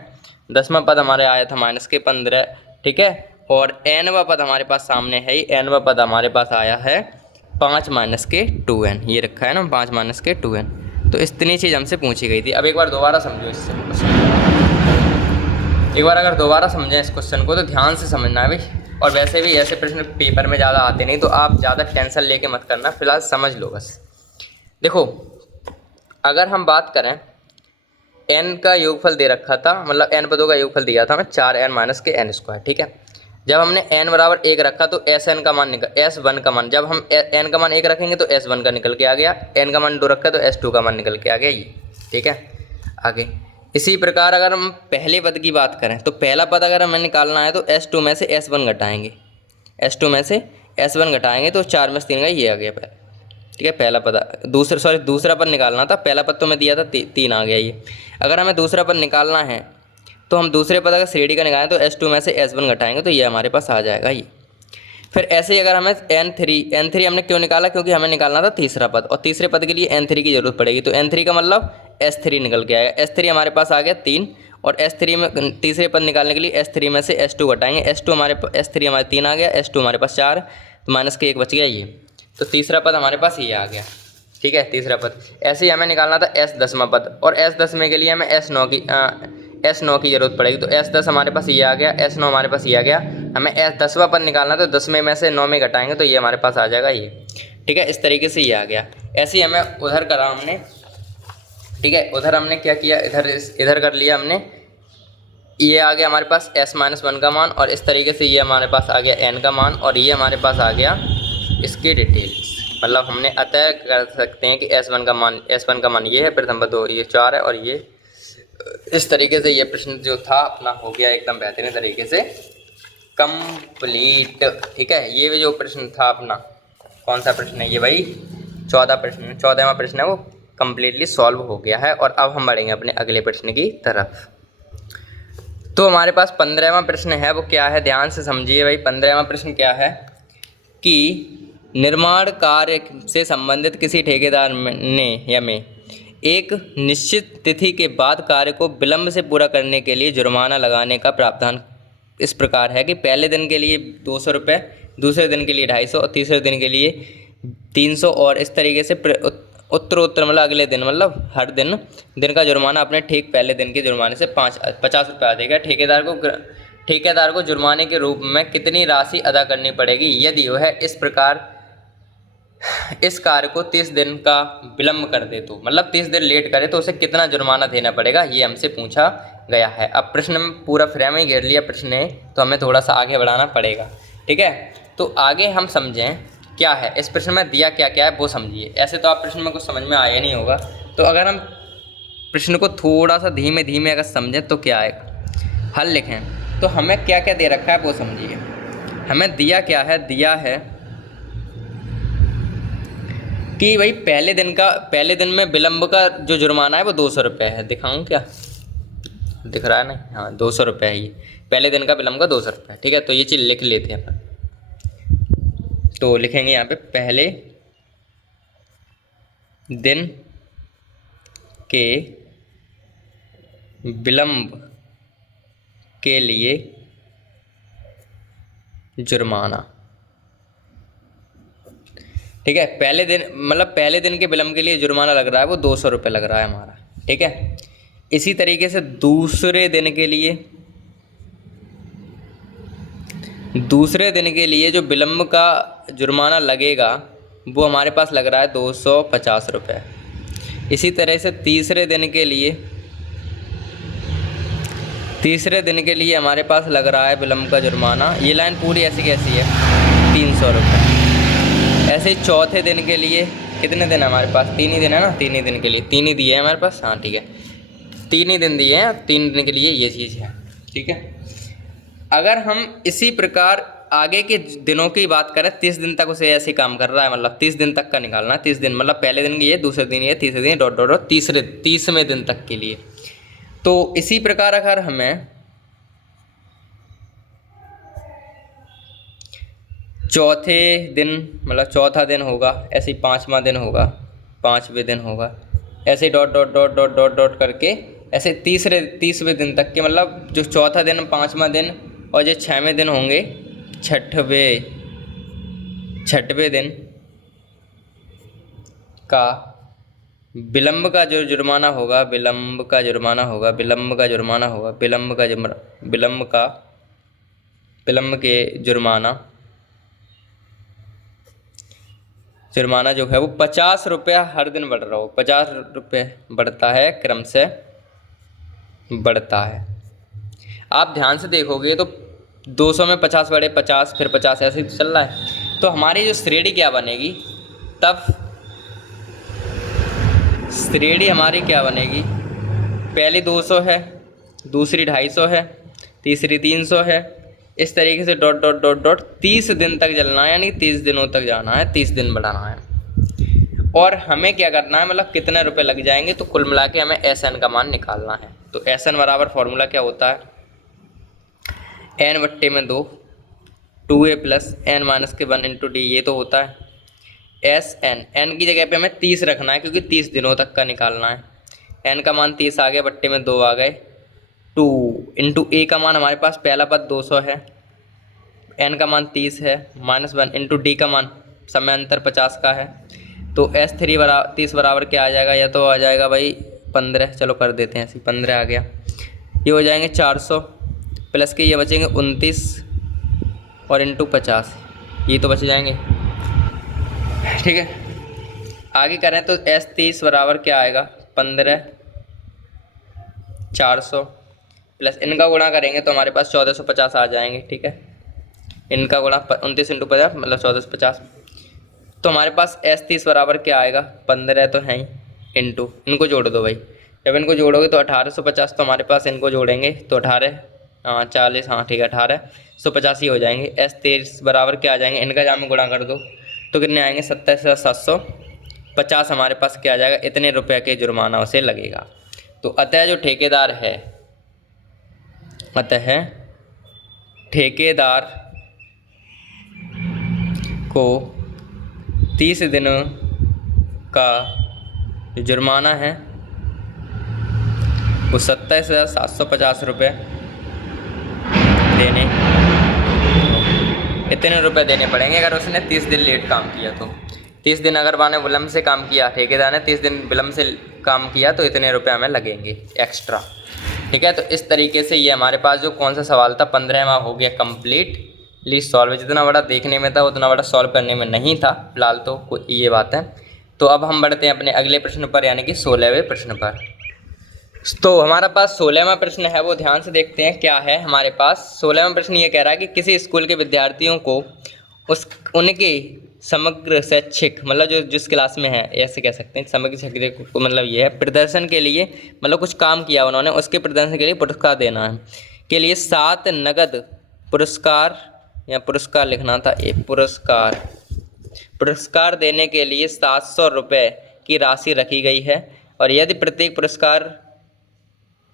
10वां पद हमारे आया था -15, ठीक है। और nवां पद हमारे पास सामने है ही, nवां पद हमारे पास आया है 5 - 2n, ये रखा है ना 5 - 2n। तो इतनी चीज़ हमसे पूछी गई थी। अब एक बार दोबारा समझो इससे एक बार अगर दोबारा समझें इस क्वेश्चन को तो ध्यान से समझना है भाई। और वैसे भी ऐसे प्रश्न पेपर में ज़्यादा आते नहीं, तो आप ज़्यादा टेंशन लेके मत करना, फिलहाल समझ लो बस। देखो, अगर हम बात करें n का योगफल दे रखा था, मतलब n पदों का योगफल दिया था हमें 4n - n², ठीक है। जब हमने n बराबर 1 रखा तो Sn का मान निकल S1 का मान, जब हम n का मान 1 रखेंगे तो S1 का निकल के आ गया, n का मान 2 रखा तो S2 का मान निकल के आ गया, ये ठीक है। आगे इसी प्रकार अगर हम पहले पद की बात करें तो पहला पद अगर हमें निकालना है तो S2 में से S1 घटाएंगे, S2 में से S1 घटाएंगे तो 4 में से 3 का ये आ गया पहला, ठीक है। पहला पद दूसरा पद निकालना था, पहला पद तो मैं दिया था 3 आ गया ये। अगर हमें दूसरा पद निकालना है तो हम दूसरे पद अगर श्रेणी का निकालें तो S2 में से S1 घटाएंगे तो ये हमारे पास आ जाएगा ये। फिर ऐसे ही अगर हमें n3 हमने क्यों निकाला, क्योंकि हमें निकालना था तीसरा पद, और तीसरे पद के लिए n3 की जरूरत पड़ेगी, तो n3 का मतलब S3 निकल के आएगा। S3 हमारे पास आ गया 3, और S3 में तीसरे पद निकालने के लिए S3 में से S2 घटाएंगे, S3 हमारे 3 आ गया, S2 हमारे पास 4, तो माइनस के 1 बच गया ये, तो तीसरा पद हमारे पास ये आ गया, ठीक है, तीसरा पद। ऐसे ही हमें निकालना था S10वां पद, और S10वें के लिए हमें S9 की जरूरत पड़ेगी, तो S10 हमारे पास ये आ गया, S9 हमारे पास ये आ गया। हमें S10वां पद निकालना तो 10वें में से 9 में घटाएंगे तो ये हमारे पास आ जाएगा ये, ठीक है। इस तरीके से ये आ गया। ऐसे ही हमें उधर करा हमने, ठीक है, उधर हमने क्या किया, इधर कर लिया हमने, ये आ गया हमारे पास S-1 का मान, और इस तरीके से ये हमारे पास आ गया n का मान, और ये हमारे पास आ गया इसकी डिटेल्स। मतलब हमने अतः कर सकते हैं कि S1 का मान ये है, प्रथम पद ये 4 है, और ये इस तरीके से ये प्रश्न जो था अपना हो गया एकदम बेहतरीन तरीके से कंप्लीट, ठीक है। ये जो प्रश्न था अपना, कौन सा प्रश्न है ये भाई, 14वां प्रश्न है, वो कम्प्लीटली सॉल्व हो गया है। और अब हम बढ़ेंगे अपने अगले प्रश्न की तरफ। तो हमारे पास 15वां प्रश्न है, वो क्या है, ध्यान से समझिए भाई। 15वां प्रश्न क्या है कि निर्माण कार्य से संबंधित किसी ठेकेदार में एक निश्चित तिथि के बाद कार्य को विलंब से पूरा करने के लिए जुर्माना लगाने का प्रावधान इस प्रकार है कि पहले दिन के लिए 200 रुपये, दूसरे दिन के लिए 250 और तीसरे दिन के लिए 300, और इस तरीके से उत्तरोत्तर मतलब अगले दिन, मतलब हर दिन का जुर्माना अपने ठीक पहले दिन के जुर्माने से 50 रुपये आ देगा। ठेकेदार को जुर्माने के रूप में कितनी राशि अदा करनी पड़ेगी यदि वह इस प्रकार इस कार्य को 30 दिन का विलंब कर दे, तो मतलब 30 दिन लेट करे तो उसे कितना जुर्माना देना पड़ेगा, ये हमसे पूछा गया है। अब प्रश्न में पूरा फ्रेम ही घेर लिया प्रश्न ने, तो हमें थोड़ा सा आगे बढ़ाना पड़ेगा, ठीक है। तो आगे हम समझें क्या है इस प्रश्न में दिया क्या क्या है वो समझिए। ऐसे तो आप प्रश्न में कुछ समझ में आया नहीं होगा, तो अगर हम प्रश्न को थोड़ा सा धीमे धीमे अगर समझें तो क्या है, हल लिखें तो हमें क्या क्या दे रखा है वो समझिए। हमें दिया क्या है, दिया है कि भाई पहले दिन में विलंब का जो जुर्माना है वो 200 रुपये है। दिखाऊं क्या, दिख रहा है नहीं, हाँ 200 रुपये है, ये पहले दिन का विलंब का 200 रुपये, ठीक है। तो ये चीज़ लिख लेते हैं अपन, तो लिखेंगे यहाँ पे पहले दिन के विलंब के लिए जुर्माना, ठीक है। पहले दिन के विलंब के लिए जुर्माना लग रहा है वो 200 रुपये लग रहा है हमारा, ठीक है। इसी तरीके से दूसरे दिन के लिए जो विलंब का जुर्माना लगेगा वो हमारे पास लग रहा है 250 रुपये। इसी तरह से तीसरे दिन के लिए हमारे पास लग रहा है विलंब का जुर्माना, ये लाइन पूरी ऐसी कैसी है, 300 रुपये। ऐसे ही चौथे दिन के लिए, कितने दिन है हमारे पास, 3 ही दिन है ना, 3 ही दिन के लिए 3 ही दिए हैं हमारे पास, हाँ ठीक है, 3 ही दिन दिए हैं, 3 दिन के लिए ये चीज़ है, ठीक है। अगर हम इसी प्रकार आगे के दिनों की बात करें, 30 दिन तक उसे ऐसे काम कर रहा है, मतलब 30 दिन तक का निकालना है, 30 दिन मतलब पहले दिन की ये, दूसरे दिन ये, तीसरे दिन डॉट डॉट डॉट 30वें दिन तक के लिए। तो इसी प्रकार अगर हमें चौथे दिन मतलब चौथा दिन होगा, ऐसे ही 5वां दिन होगा, 5वें दिन होगा, ऐसे dot dot dot dot dot dot करके ऐसे 30वें दिन तक के, मतलब जो चौथा दिन, 5वां दिन और जो 6वें दिन होंगे, छठवें दिन का विलंब का जो जुर्माना होगा, विलंब के जुर्माना जो है वो 50 रुपया हर दिन बढ़ रहा हो, 50 रुपये बढ़ता है, क्रम से बढ़ता है। आप ध्यान से देखोगे तो 200 में 50 बढ़े, 50 फिर 50, ऐसे ही चल रहा है। तो हमारी जो श्रेणी क्या बनेगी, तब श्रेणी हमारी क्या बनेगी, पहली 200 है, दूसरी 250 है, तीसरी 300 है, इस तरीके से डॉट डॉट डॉट डॉट 30 दिन तक चलना है, यानी 30 दिनों तक जाना है, 30 दिन बढ़ाना है। और हमें क्या करना है, मतलब कितने रुपए लग जाएंगे, तो कुल मिला के हमें SN का मान निकालना है। तो SN बराबर फॉर्मूला क्या होता है, n/2 2a + n - 1 × d, ये तो होता है SN। n की जगह पे हमें 30 रखना है, क्योंकि 30 दिनों तक का निकालना है। n का मान 30 आ गया, बट्टे में 2 आ गए, 2 × a का मान हमारे पास पहला पद 200 है, n का मान 30 है, -1 × d का मान समय अंतर 50 का है। तो S3 बराबर 30 बराबर क्या आ जाएगा, या तो आ जाएगा भाई 15, चलो कर देते हैं ऐसे, 15 आ गया। ये हो जाएंगे 400 प्लस के ये बचेंगे 29 और × 50, ये तो बच जाएंगे, ठीक है। आगे करें तो S30 बराबर क्या आएगा, 15 400 प्लस इनका गुणा करेंगे तो हमारे पास 1450 आ जाएंगे, ठीक है। इनका गुणा 29 × 50 मतलब 1450। तो हमारे पास S30 बराबर क्या आएगा, 15 तो है ही, इंटू इनको जोड़ दो भाई, जब इनको जोड़ोगे तो 1850, तो हमारे पास इनको जोड़ेंगे तो 18 40, हाँ ठीक है, 1850 ही हो जाएंगे। S30 बराबर क्या आ जाएंगे, इनका जहाँ में गुणा कर दो तो कितने आएंगे, 27,750 हमारे पास क्या आ जाएगा, इतने रुपये के जुर्माना उसे लगेगा। तो अतः जो ठेकेदार है, ठेकेदार को 30 दिनों का जुर्माना है वो 27,750 रुपये देने, इतने रुपए देने पड़ेंगे अगर उसने 30 दिन लेट काम किया तो। 30 दिन अगर माने विलम्ब से काम किया, ठेकेदार ने 30 दिन विलम्ब से काम किया, तो इतने रुपए हमें लगेंगे एक्स्ट्रा, ठीक है। तो इस तरीके से ये हमारे पास जो कौन सा सवाल था 15वां हो गया कंप्लीटली सॉल्व। जितना बड़ा देखने में था उतना बड़ा सॉल्व करने में नहीं था फिलहाल, तो ये बात है। तो अब हम बढ़ते हैं अपने अगले प्रश्न पर, यानी कि 16वें प्रश्न पर। तो हमारा पास 16वां प्रश्न है, वो ध्यान से देखते हैं क्या है हमारे पास। 16वां प्रश्न ये कह रहा है कि किसी स्कूल के विद्यार्थियों को उनके समग्र शैक्षिक, मतलब जो जिस क्लास में है, ऐसे कह सकते हैं समग्र शैक्षिक को, मतलब ये है प्रदर्शन के लिए, मतलब कुछ काम किया उन्होंने, उसके प्रदर्शन के लिए पुरस्कार देना है, के लिए 7 नगद पुरस्कार, या पुरस्कार लिखना था, एक पुरस्कार देने के लिए 700 रुपये की राशि रखी गई है। और यदि प्रत्येक पुरस्कार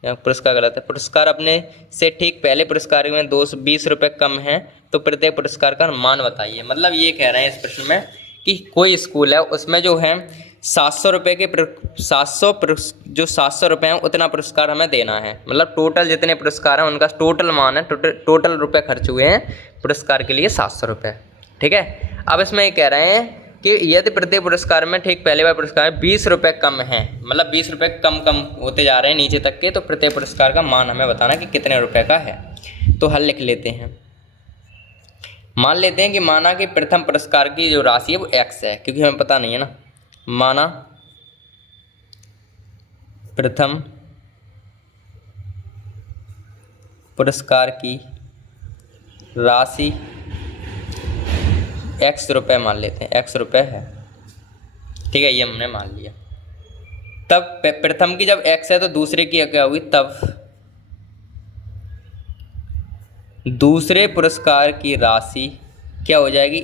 गलत है, पुरस्कार अपने से ठीक पहले पुरस्कार में 220 रुपये कम है, तो प्रत्येक पुरस्कार का मान बताइए। मतलब ये कह रहे हैं इस प्रश्न में कि कोई स्कूल है, उसमें जो है 700 रुपये के 700 रुपये हैं, उतना पुरस्कार हमें देना है। मतलब टोटल जितने पुरस्कार हैं उनका टोटल मान है, टोटल रुपये खर्च हुए हैं पुरस्कार के लिए 700 रुपये, ठीक है। अब इसमें ये कह रहे हैं कि यदि प्रत्येक पुरस्कार में ठीक पहले बार पुरस्कार में 20 रुपये कम हैं, मतलब 20 रुपये कम होते जा रहे हैं नीचे तक के, तो प्रत्येक पुरस्कार का मान हमें बताना कि कितने रुपए का है। तो हल लिख लेते हैं। मान लेते हैं कि माना कि प्रथम पुरस्कार की जो राशि है वो x है, क्योंकि हमें पता नहीं है ना। माना प्रथम पुरस्कार की राशि x रुपये मान लेते हैं, x रुपये है, ठीक है, ये हमने मान लिया। तब प्रथम की जब x है तो दूसरे की क्या हुई, तब दूसरे पुरस्कार की राशि क्या हो जाएगी,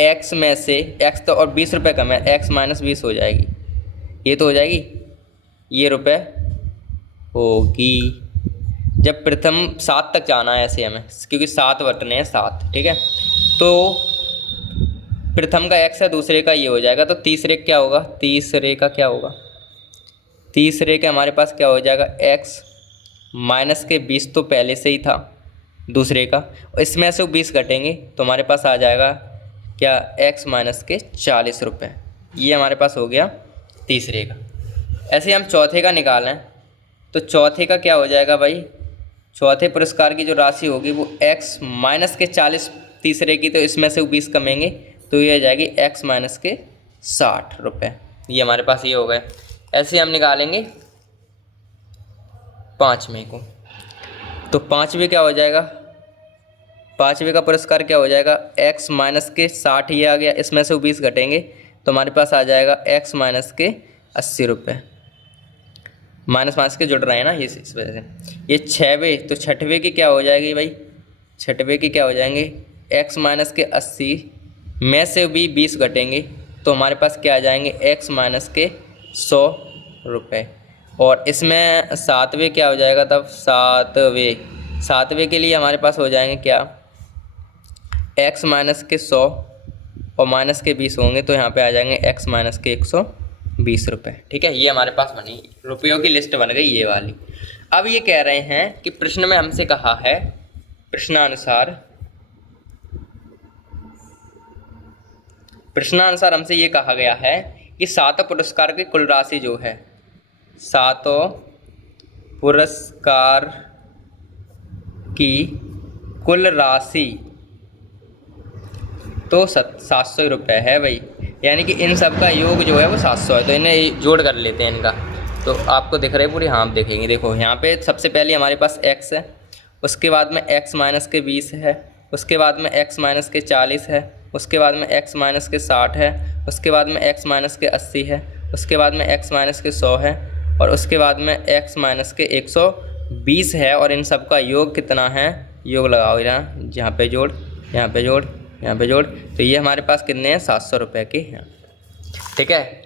x में से x तो, और 20 रुपये कम है, x - 20 हो जाएगी, ये तो हो जाएगी, ये रुपये होगी। जब प्रथम 7 तक जाना है ऐसे हमें, क्योंकि 7 बटने हैं 7, ठीक है। तो प्रथम का x है, दूसरे का ये हो जाएगा, तो तीसरे का क्या होगा, तीसरे का क्या होगा, तीसरे के हमारे पास क्या हो जाएगा, x माइनस के 20 तो पहले से ही था दूसरे का, इसमें से 20 घटेंगे तो हमारे पास आ जाएगा क्या, x माइनस के 40 रुपये। ये हमारे पास हो गया तीसरे का। ऐसे ही हम चौथे का निकालें तो चौथे का क्या हो जाएगा भाई, चौथे पुरस्कार की जो राशि होगी वो x माइनस के 40 तीसरे की, तो इसमें से 20 कमेंगे तो ये आ जाएगी x माइनस के 60 रुपये। ये हमारे पास ये हो गए। ऐसे हम निकालेंगे पाँचवें को, तो पाँचवें क्या हो जाएगा, पाँचवें का पुरस्कार क्या हो जाएगा, x माइनस के 60 ये आ गया, इसमें से 20 घटेंगे तो हमारे पास आ जाएगा x माइनस के 80 रुपये। माइनस माइनस के जुड़ रहे हैं ना ये, इस वजह से। ये छठवें, तो छठवें की क्या हो जाएगी भाई, छठवें की क्या हो जाएंगे, x माइनस के 80 में से भी 20 घटेंगे तो हमारे पास क्या आ जाएंगे, x माइनस के 100 रुपये। और इसमें सातवें क्या हो जाएगा, तब सातवें के लिए हमारे पास हो जाएंगे क्या, x माइनस के 100 और माइनस के 20 होंगे तो यहाँ पे आ जाएंगे x माइनस के 120 रुपये। ठीक है, ये हमारे पास बनी, रुपयों की लिस्ट बन गई ये वाली। अब ये कह रहे हैं कि प्रश्न में हमसे कहा है, प्रश्नानुसार हमसे ये कहा गया है कि सातों पुरस्कार की कुल राशि जो है, सातों पुरस्कार की कुल राशि तो 700 रुपये है भाई, यानी कि इन सब का योग जो है वो 700 है। तो इन्हें जोड़ कर लेते हैं इनका, तो आपको दिख रहा है पूरी, हाँ आप देखेंगे, देखो यहाँ पे सबसे पहले हमारे पास x है, उसके बाद में x माइनस के 20 है, उसके बाद में x माइनस के 40 है, उसके बाद में x माइनस के 60 है, उसके बाद में x माइनस के 80 है, उसके बाद में x माइनस के 100 है, और उसके बाद में x माइनस के 120 है। और इन सब का योग कितना है, योग लगाओ यहाँ पे जोड़, यहाँ पे जोड़, यहाँ पे जोड़, तो ये हमारे पास कितने हैं, 700 रुपये के हैं। ठीक है,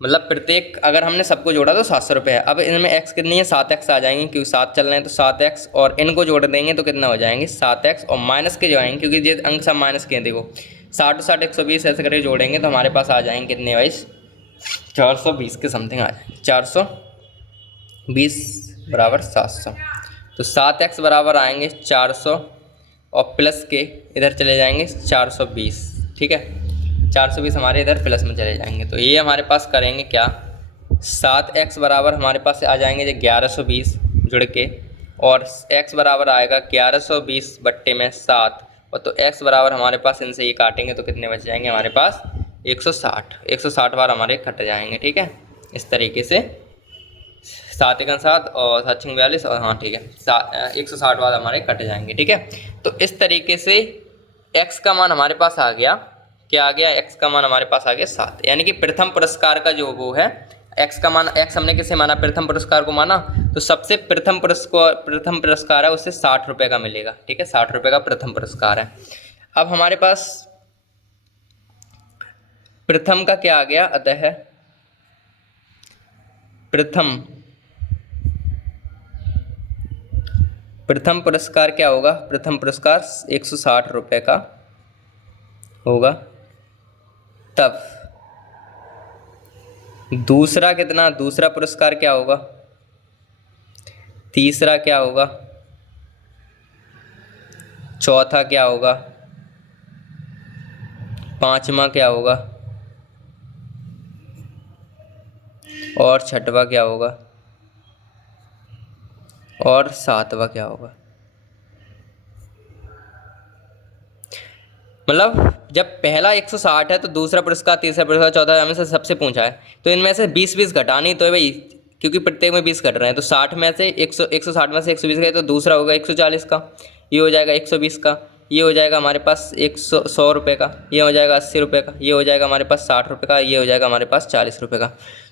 मतलब प्रत्येक अगर हमने सबको जोड़ा तो 700 रुपये है। अब इनमें x कितनी है, 7x आ जाएंगे क्योंकि 7 चल रहे हैं, तो 7x और इनको जोड़ देंगे तो कितना हो जाएंगे, 7x और माइनस के जो आएंगे क्योंकि ये अंक सब माइनस के हैं। देखो 60 60 120 ऐसे करके जोड़ेंगे तो हमारे पास आ जाएंगे कितने भाई, 420 के समथिंग आ जाएंगे। 420 बराबर 700, तो 7x बराबर आएंगे 400 और प्लस के इधर चले जाएंगे 420। ठीक है, 420 हमारे इधर प्लस में चले जाएंगे, तो ये हमारे पास करेंगे क्या, 7x बराबर हमारे पास आ जाएंगे 1120 जुड़ के, और x बराबर आएगा 1120 बट्टे में 7, और तो x बराबर हमारे पास इनसे ये काटेंगे तो कितने बच जाएंगे हमारे पास, 160 बार हमारे कट जाएंगे। ठीक है, इस तरीके से 7 एकम 7 और 7 छंग 42, और हाँ ठीक है 160 बार हमारे कट जाएंगे। ठीक है, तो इस तरीके से x का मान हमारे पास आ गया, क्या आ गया, x का मान हमारे पास आ गया 7, यानी कि प्रथम पुरस्कार का जो वो है x का मान, x हमने किसे माना, प्रथम पुरस्कार को माना, तो सबसे प्रथम पुरस्कार है उससे 60 रुपये का मिलेगा। ठीक है, 60 रुपये का प्रथम पुरस्कार है। अब हमारे पास प्रथम का क्या आ गया, अतः प्रथम पुरस्कार क्या होगा, प्रथम पुरस्कार 160 रुपये का होगा। तब दूसरा कितना, दूसरा पुरस्कार क्या होगा, तीसरा क्या होगा, चौथा क्या होगा, पांचवा क्या होगा, और छठवा क्या होगा, और सातवां क्या होगा। मतलब जब पहला 160 है तो दूसरा पुरस्कार, तीसरा पुरस्कार, चौथा, हमें से सबसे पूछा है, तो इनमें से 20 घटानी तो है भाई, क्योंकि प्रत्येक में 20 घट रहे हैं, तो 60 में से 160 में से 120 गए तो दूसरा होगा 140 का, ये हो जाएगा 120 का, ये हो जाएगा हमारे पास 100 रुपये का, ये हो जाएगा 80 रुपये का, ये हो जाएगा हमारे पास 60 रुपये का, ये हो जाएगा हमारे पास 40 रुपये का।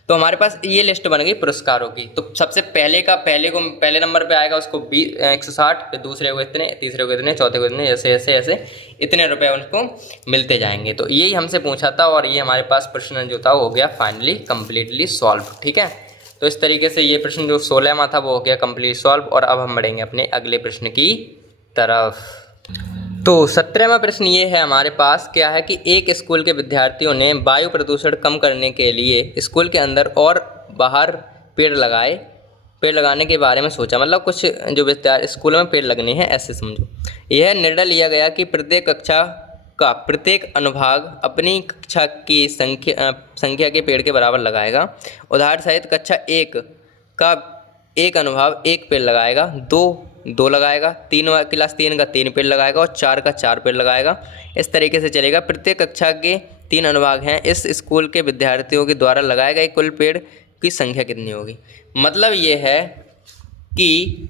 तो हमारे पास ये लिस्ट बन गई पुरस्कारों की। तो सबसे पहले नंबर पे आएगा उसको 160, फिर दूसरे को इतने, तीसरे को इतने, चौथे को इतने, ऐसे इतने रुपए उनको मिलते जाएंगे। तो यही हमसे पूछा था और ये हमारे पास प्रश्न जो था वो हो गया फाइनली कम्प्लीटली सॉल्व। ठीक है, तो इस तरीके से ये प्रश्न जो 16वां था वो हो गया कम्प्लीट सॉल्व। और अब हम बढ़ेंगे अपने अगले प्रश्न की तरफ। तो 17वां प्रश्न ये है हमारे पास, क्या है कि एक स्कूल के विद्यार्थियों ने वायु प्रदूषण कम करने के लिए स्कूल के अंदर और बाहर पेड़ लगाए, पेड़ लगाने के बारे में सोचा, मतलब कुछ जो विद्यालय स्कूल में पेड़ लगने हैं ऐसे समझो। यह निर्णय लिया गया कि प्रत्येक कक्षा का प्रत्येक अनुभाग अपनी कक्षा की संख्या के पेड़ के बराबर लगाएगा। उदाहरण सहित कक्षा 1 का एक अनुभाग 1 पेड़ लगाएगा, 2 लगाएगा, क्लास 3 का 3 पेड़ लगाएगा और 4 का 4 पेड़ लगाएगा। इस तरीके से चलेगा। प्रत्येक कक्षा के 3 अनुभाग हैं। इस स्कूल के विद्यार्थियों के द्वारा लगाए गए कुल पेड़ की संख्या कितनी होगी। मतलब ये है कि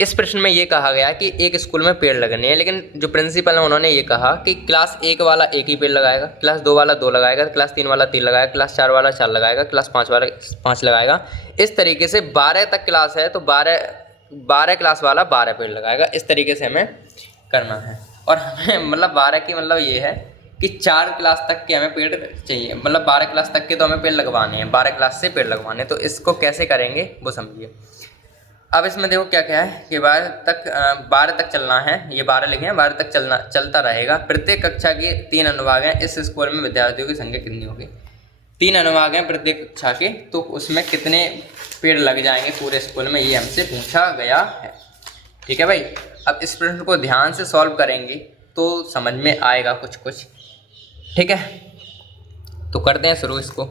इस प्रश्न में ये कहा गया कि एक स्कूल में पेड़ लगने हैं, लेकिन जो प्रिंसिपल है उन्होंने ये कहा कि क्लास 1 वाला 1 ही पेड़ लगाएगा, क्लास 2 वाला 2 लगाएगा, क्लास 3 वाला 3 लगाएगा, क्लास 4 वाला 4 लगाएगा, क्लास 5 वाला 5 लगाएगा। इस तरीके से 12 तक क्लास है तो 12 क्लास वाला 12 पेड़ लगाएगा। इस तरीके से हमें करना है। और हमें मतलब 12 की मतलब ये है कि 4 क्लास तक के हमें पेड़ चाहिए, मतलब 12 क्लास तक के तो हमें पेड़ लगवाने हैं, 12 क्लास से पेड़ लगवाने हैं। तो इसको कैसे करेंगे वो समझिए। अब इसमें देखो क्या क्या है कि 12 तक चलना है, ये 12 लिखे हैं, 12 तक चलता रहेगा। प्रत्येक कक्षा के 3 अनुभाग हैं। इस स्कूल में विद्यार्थियों की संख्या कितनी होगी। 3 अनुभाग हैं प्रत्येक कक्षा के, तो उसमें कितने पेड़ लग जाएंगे पूरे स्कूल में, ये हमसे पूछा गया है। ठीक है भाई। अब इस प्रश्न को ध्यान से सॉल्व करेंगे तो समझ में आएगा कुछ कुछ। ठीक है, तो करते हैं शुरू इसको।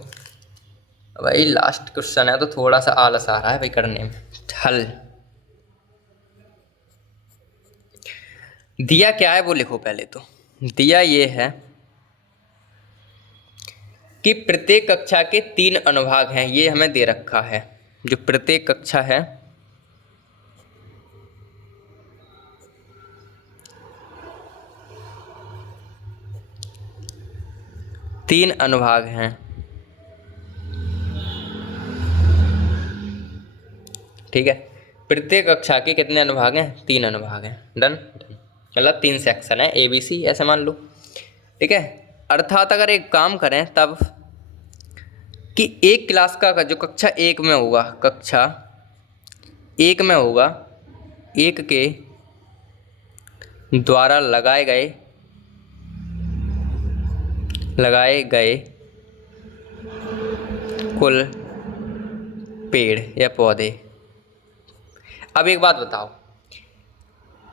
भाई लास्ट क्वेश्चन है तो थोड़ा सा आलस आ रहा है भाई करने में। हल दिया क्या है वो लिखो पहले। तो दिया ये है कि प्रत्येक कक्षा के 3 अनुभाग हैं, ये हमें दे रखा है। जो प्रत्येक कक्षा है तीन अनुभाग हैं। ठीक है, प्रत्येक कक्षा के कितने अनुभाग हैं, 3 अनुभाग हैं। डन, मतलब 3 सेक्शन है ABC ऐसे मान लो। ठीक है, अर्थात अगर एक काम करें तब कि एक क्लास का जो कक्षा 1 में होगा, कक्षा 1 में होगा, 1 के द्वारा लगाए गए कुल पेड़ या पौधे। अब एक बात बताओ,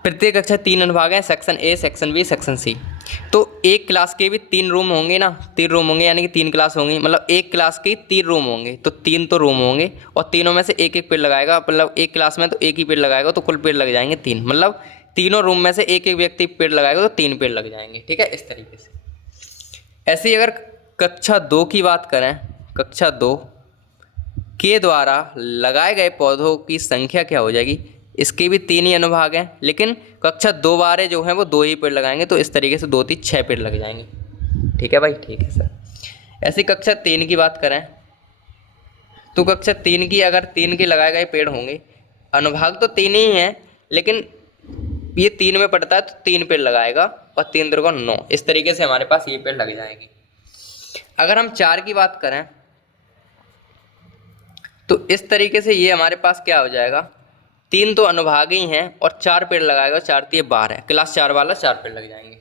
प्रत्येक कक्षा 3 अनुभाग हैं, section A, section B, section C। तो एक क्लास के भी 3 रूम होंगे ना, 3 रूम होंगे, यानी कि 3 क्लास होंगी, मतलब एक क्लास के 3 रूम होंगे, तो 3 तो रूम होंगे और तीनों में से एक एक पेड़ लगाएगा, मतलब एक क्लास में तो एक ही पेड़ लगाएगा तो कुल पेड़ लग जाएंगे 3, मतलब तीनों रूम में से एक एक व्यक्ति पेड़ लगाएगा तो 3 पेड़ लग जाएंगे। ठीक है, इस तरीके से। ऐसे ही अगर कक्षा 2 की बात करें, कक्षा 2 के द्वारा लगाए गए पौधों की संख्या क्या हो जाएगी। इसके भी 3 ही अनुभाग हैं, लेकिन कक्षा 2 वाले जो हैं वो 2 ही पेड़ लगाएंगे, तो इस तरीके से 2 3 6 पेड़ लग जाएंगे। ठीक है भाई, ठीक है सर। ऐसी कक्षा 3 की बात करें तो कक्षा 3 की अगर 3 के लगाए गए पेड़ होंगे, अनुभाग तो 3 ही हैं, लेकिन ये 3 में पड़ता है तो 3 पेड़ लगाएगा और 3 दूनी 9, इस तरीके से हमारे पास ये पेड़ लग जाएंगे। अगर हम 4 की बात करें तो इस तरीके से ये हमारे पास क्या हो जाएगा, 3 तो अनुभाग ही हैं और 4 पेड़ लगाएगा, 4 3 12 है, क्लास 4 वाला 4 पेड़ लग जाएंगे।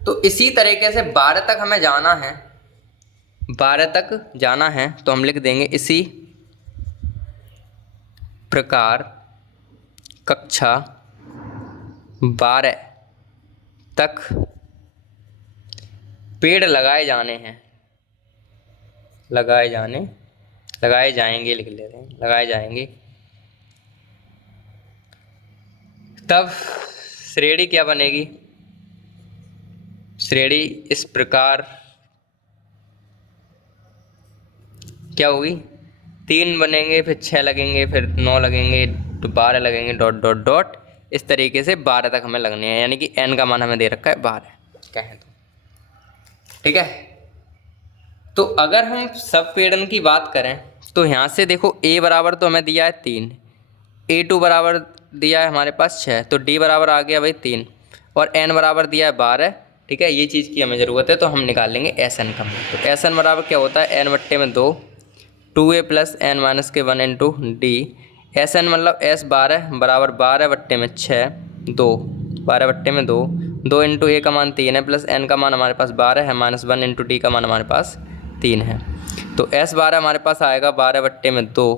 तो इसी तरीके से 12 तक हमें जाना है, 12 तक जाना है तो हम लिख देंगे इसी प्रकार कक्षा 12 तक पेड़ लगाए जाएंगे, लिख लेते हैं, लगाए जाएंगे। तब श्रेणी क्या बनेगी, श्रेणी इस प्रकार क्या होगी, 3 बनेंगे, फिर 6 लगेंगे, फिर 9 लगेंगे, तो 12 लगेंगे, डॉट डॉट डॉट, इस तरीके से 12 तक हमें लगने हैं, यानी कि n का मान हमें दे रखा है 12 कहें तो। ठीक है, तो अगर हम सब पेड़न की बात करें तो यहाँ से देखो A बराबर तो हमें दिया है 3, A2 बराबर दिया है हमारे पास 6, तो D बराबर आ गया भाई 3 और N बराबर दिया है 12। ठीक है, ये चीज़ की हमें ज़रूरत है, तो हम निकाल लेंगे SN का। तो SN बराबर क्या होता है, N बट्टे में 2, 2A प्लस N माइनस के 1 इंटू D। SN मतलब S 12 बराबर 12 बट्टे में 6, 2, 12 बट्टे में 2, 2 इंटू A का मान 3 है, प्लस N का मान हमारे पास 12 है, माइनस 1 इंटू D का मान हमारे पास 3 है। तो S 12 हमारे पास आएगा 12 बट्टे में 2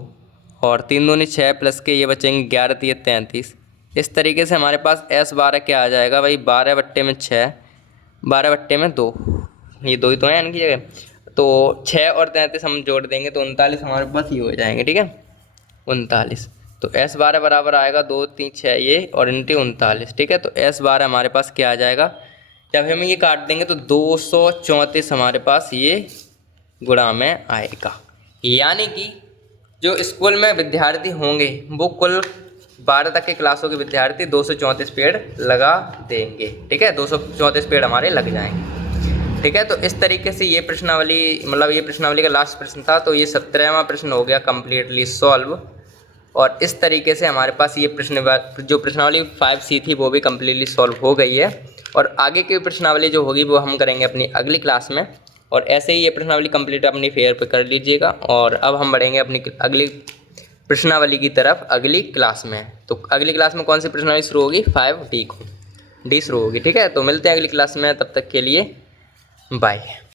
और 3 दूनी 6 प्लस के ये बचेंगे 11 तिये 33। इस तरीके से हमारे पास S12 क्या आ जाएगा भाई, 12 बट्टे में 6, 12 बट्टे में 2, ये 2 ही तो हैं इनकी जगह, तो 6 और 33 हम जोड़ देंगे तो 39 हमारे पास ये हो जाएंगे, ठीक है 39। तो S12 बराबर आएगा 2 3 6 ये और इंटू 39, ठीक है। तो S12 हमारे पास क्या आ जाएगा, जब हम ये काट देंगे तो 234 हमारे पास ये गुणा में आएगा। यानी कि जो स्कूल में विद्यार्थी होंगे वो कुल 12 तक के क्लासों के विद्यार्थी 234 पेड़ लगा देंगे, ठीक है 234 पेड़ हमारे लग जाएंगे, ठीक है। तो इस तरीके से ये प्रश्नावली, मतलब ये प्रश्नावली का लास्ट प्रश्न था, तो ये 17वां प्रश्न हो गया कम्प्लीटली सॉल्व। और इस तरीके से हमारे पास ये प्रश्न, जो प्रश्नावली 5C थी वो भी कम्प्लीटली सॉल्व हो गई है। और आगे की प्रश्नावली जो होगी वो हम करेंगे अपनी अगली क्लास में। और ऐसे ही ये प्रश्नावली कंप्लीट अपनी फेयर पे कर लीजिएगा। और अब हम बढ़ेंगे अपनी अगली प्रश्नावली की तरफ अगली क्लास में। तो अगली क्लास में कौन सी प्रश्नावली शुरू होगी, 5D शुरू होगी, ठीक है। तो मिलते हैं अगली क्लास में, तब तक के लिए बाय।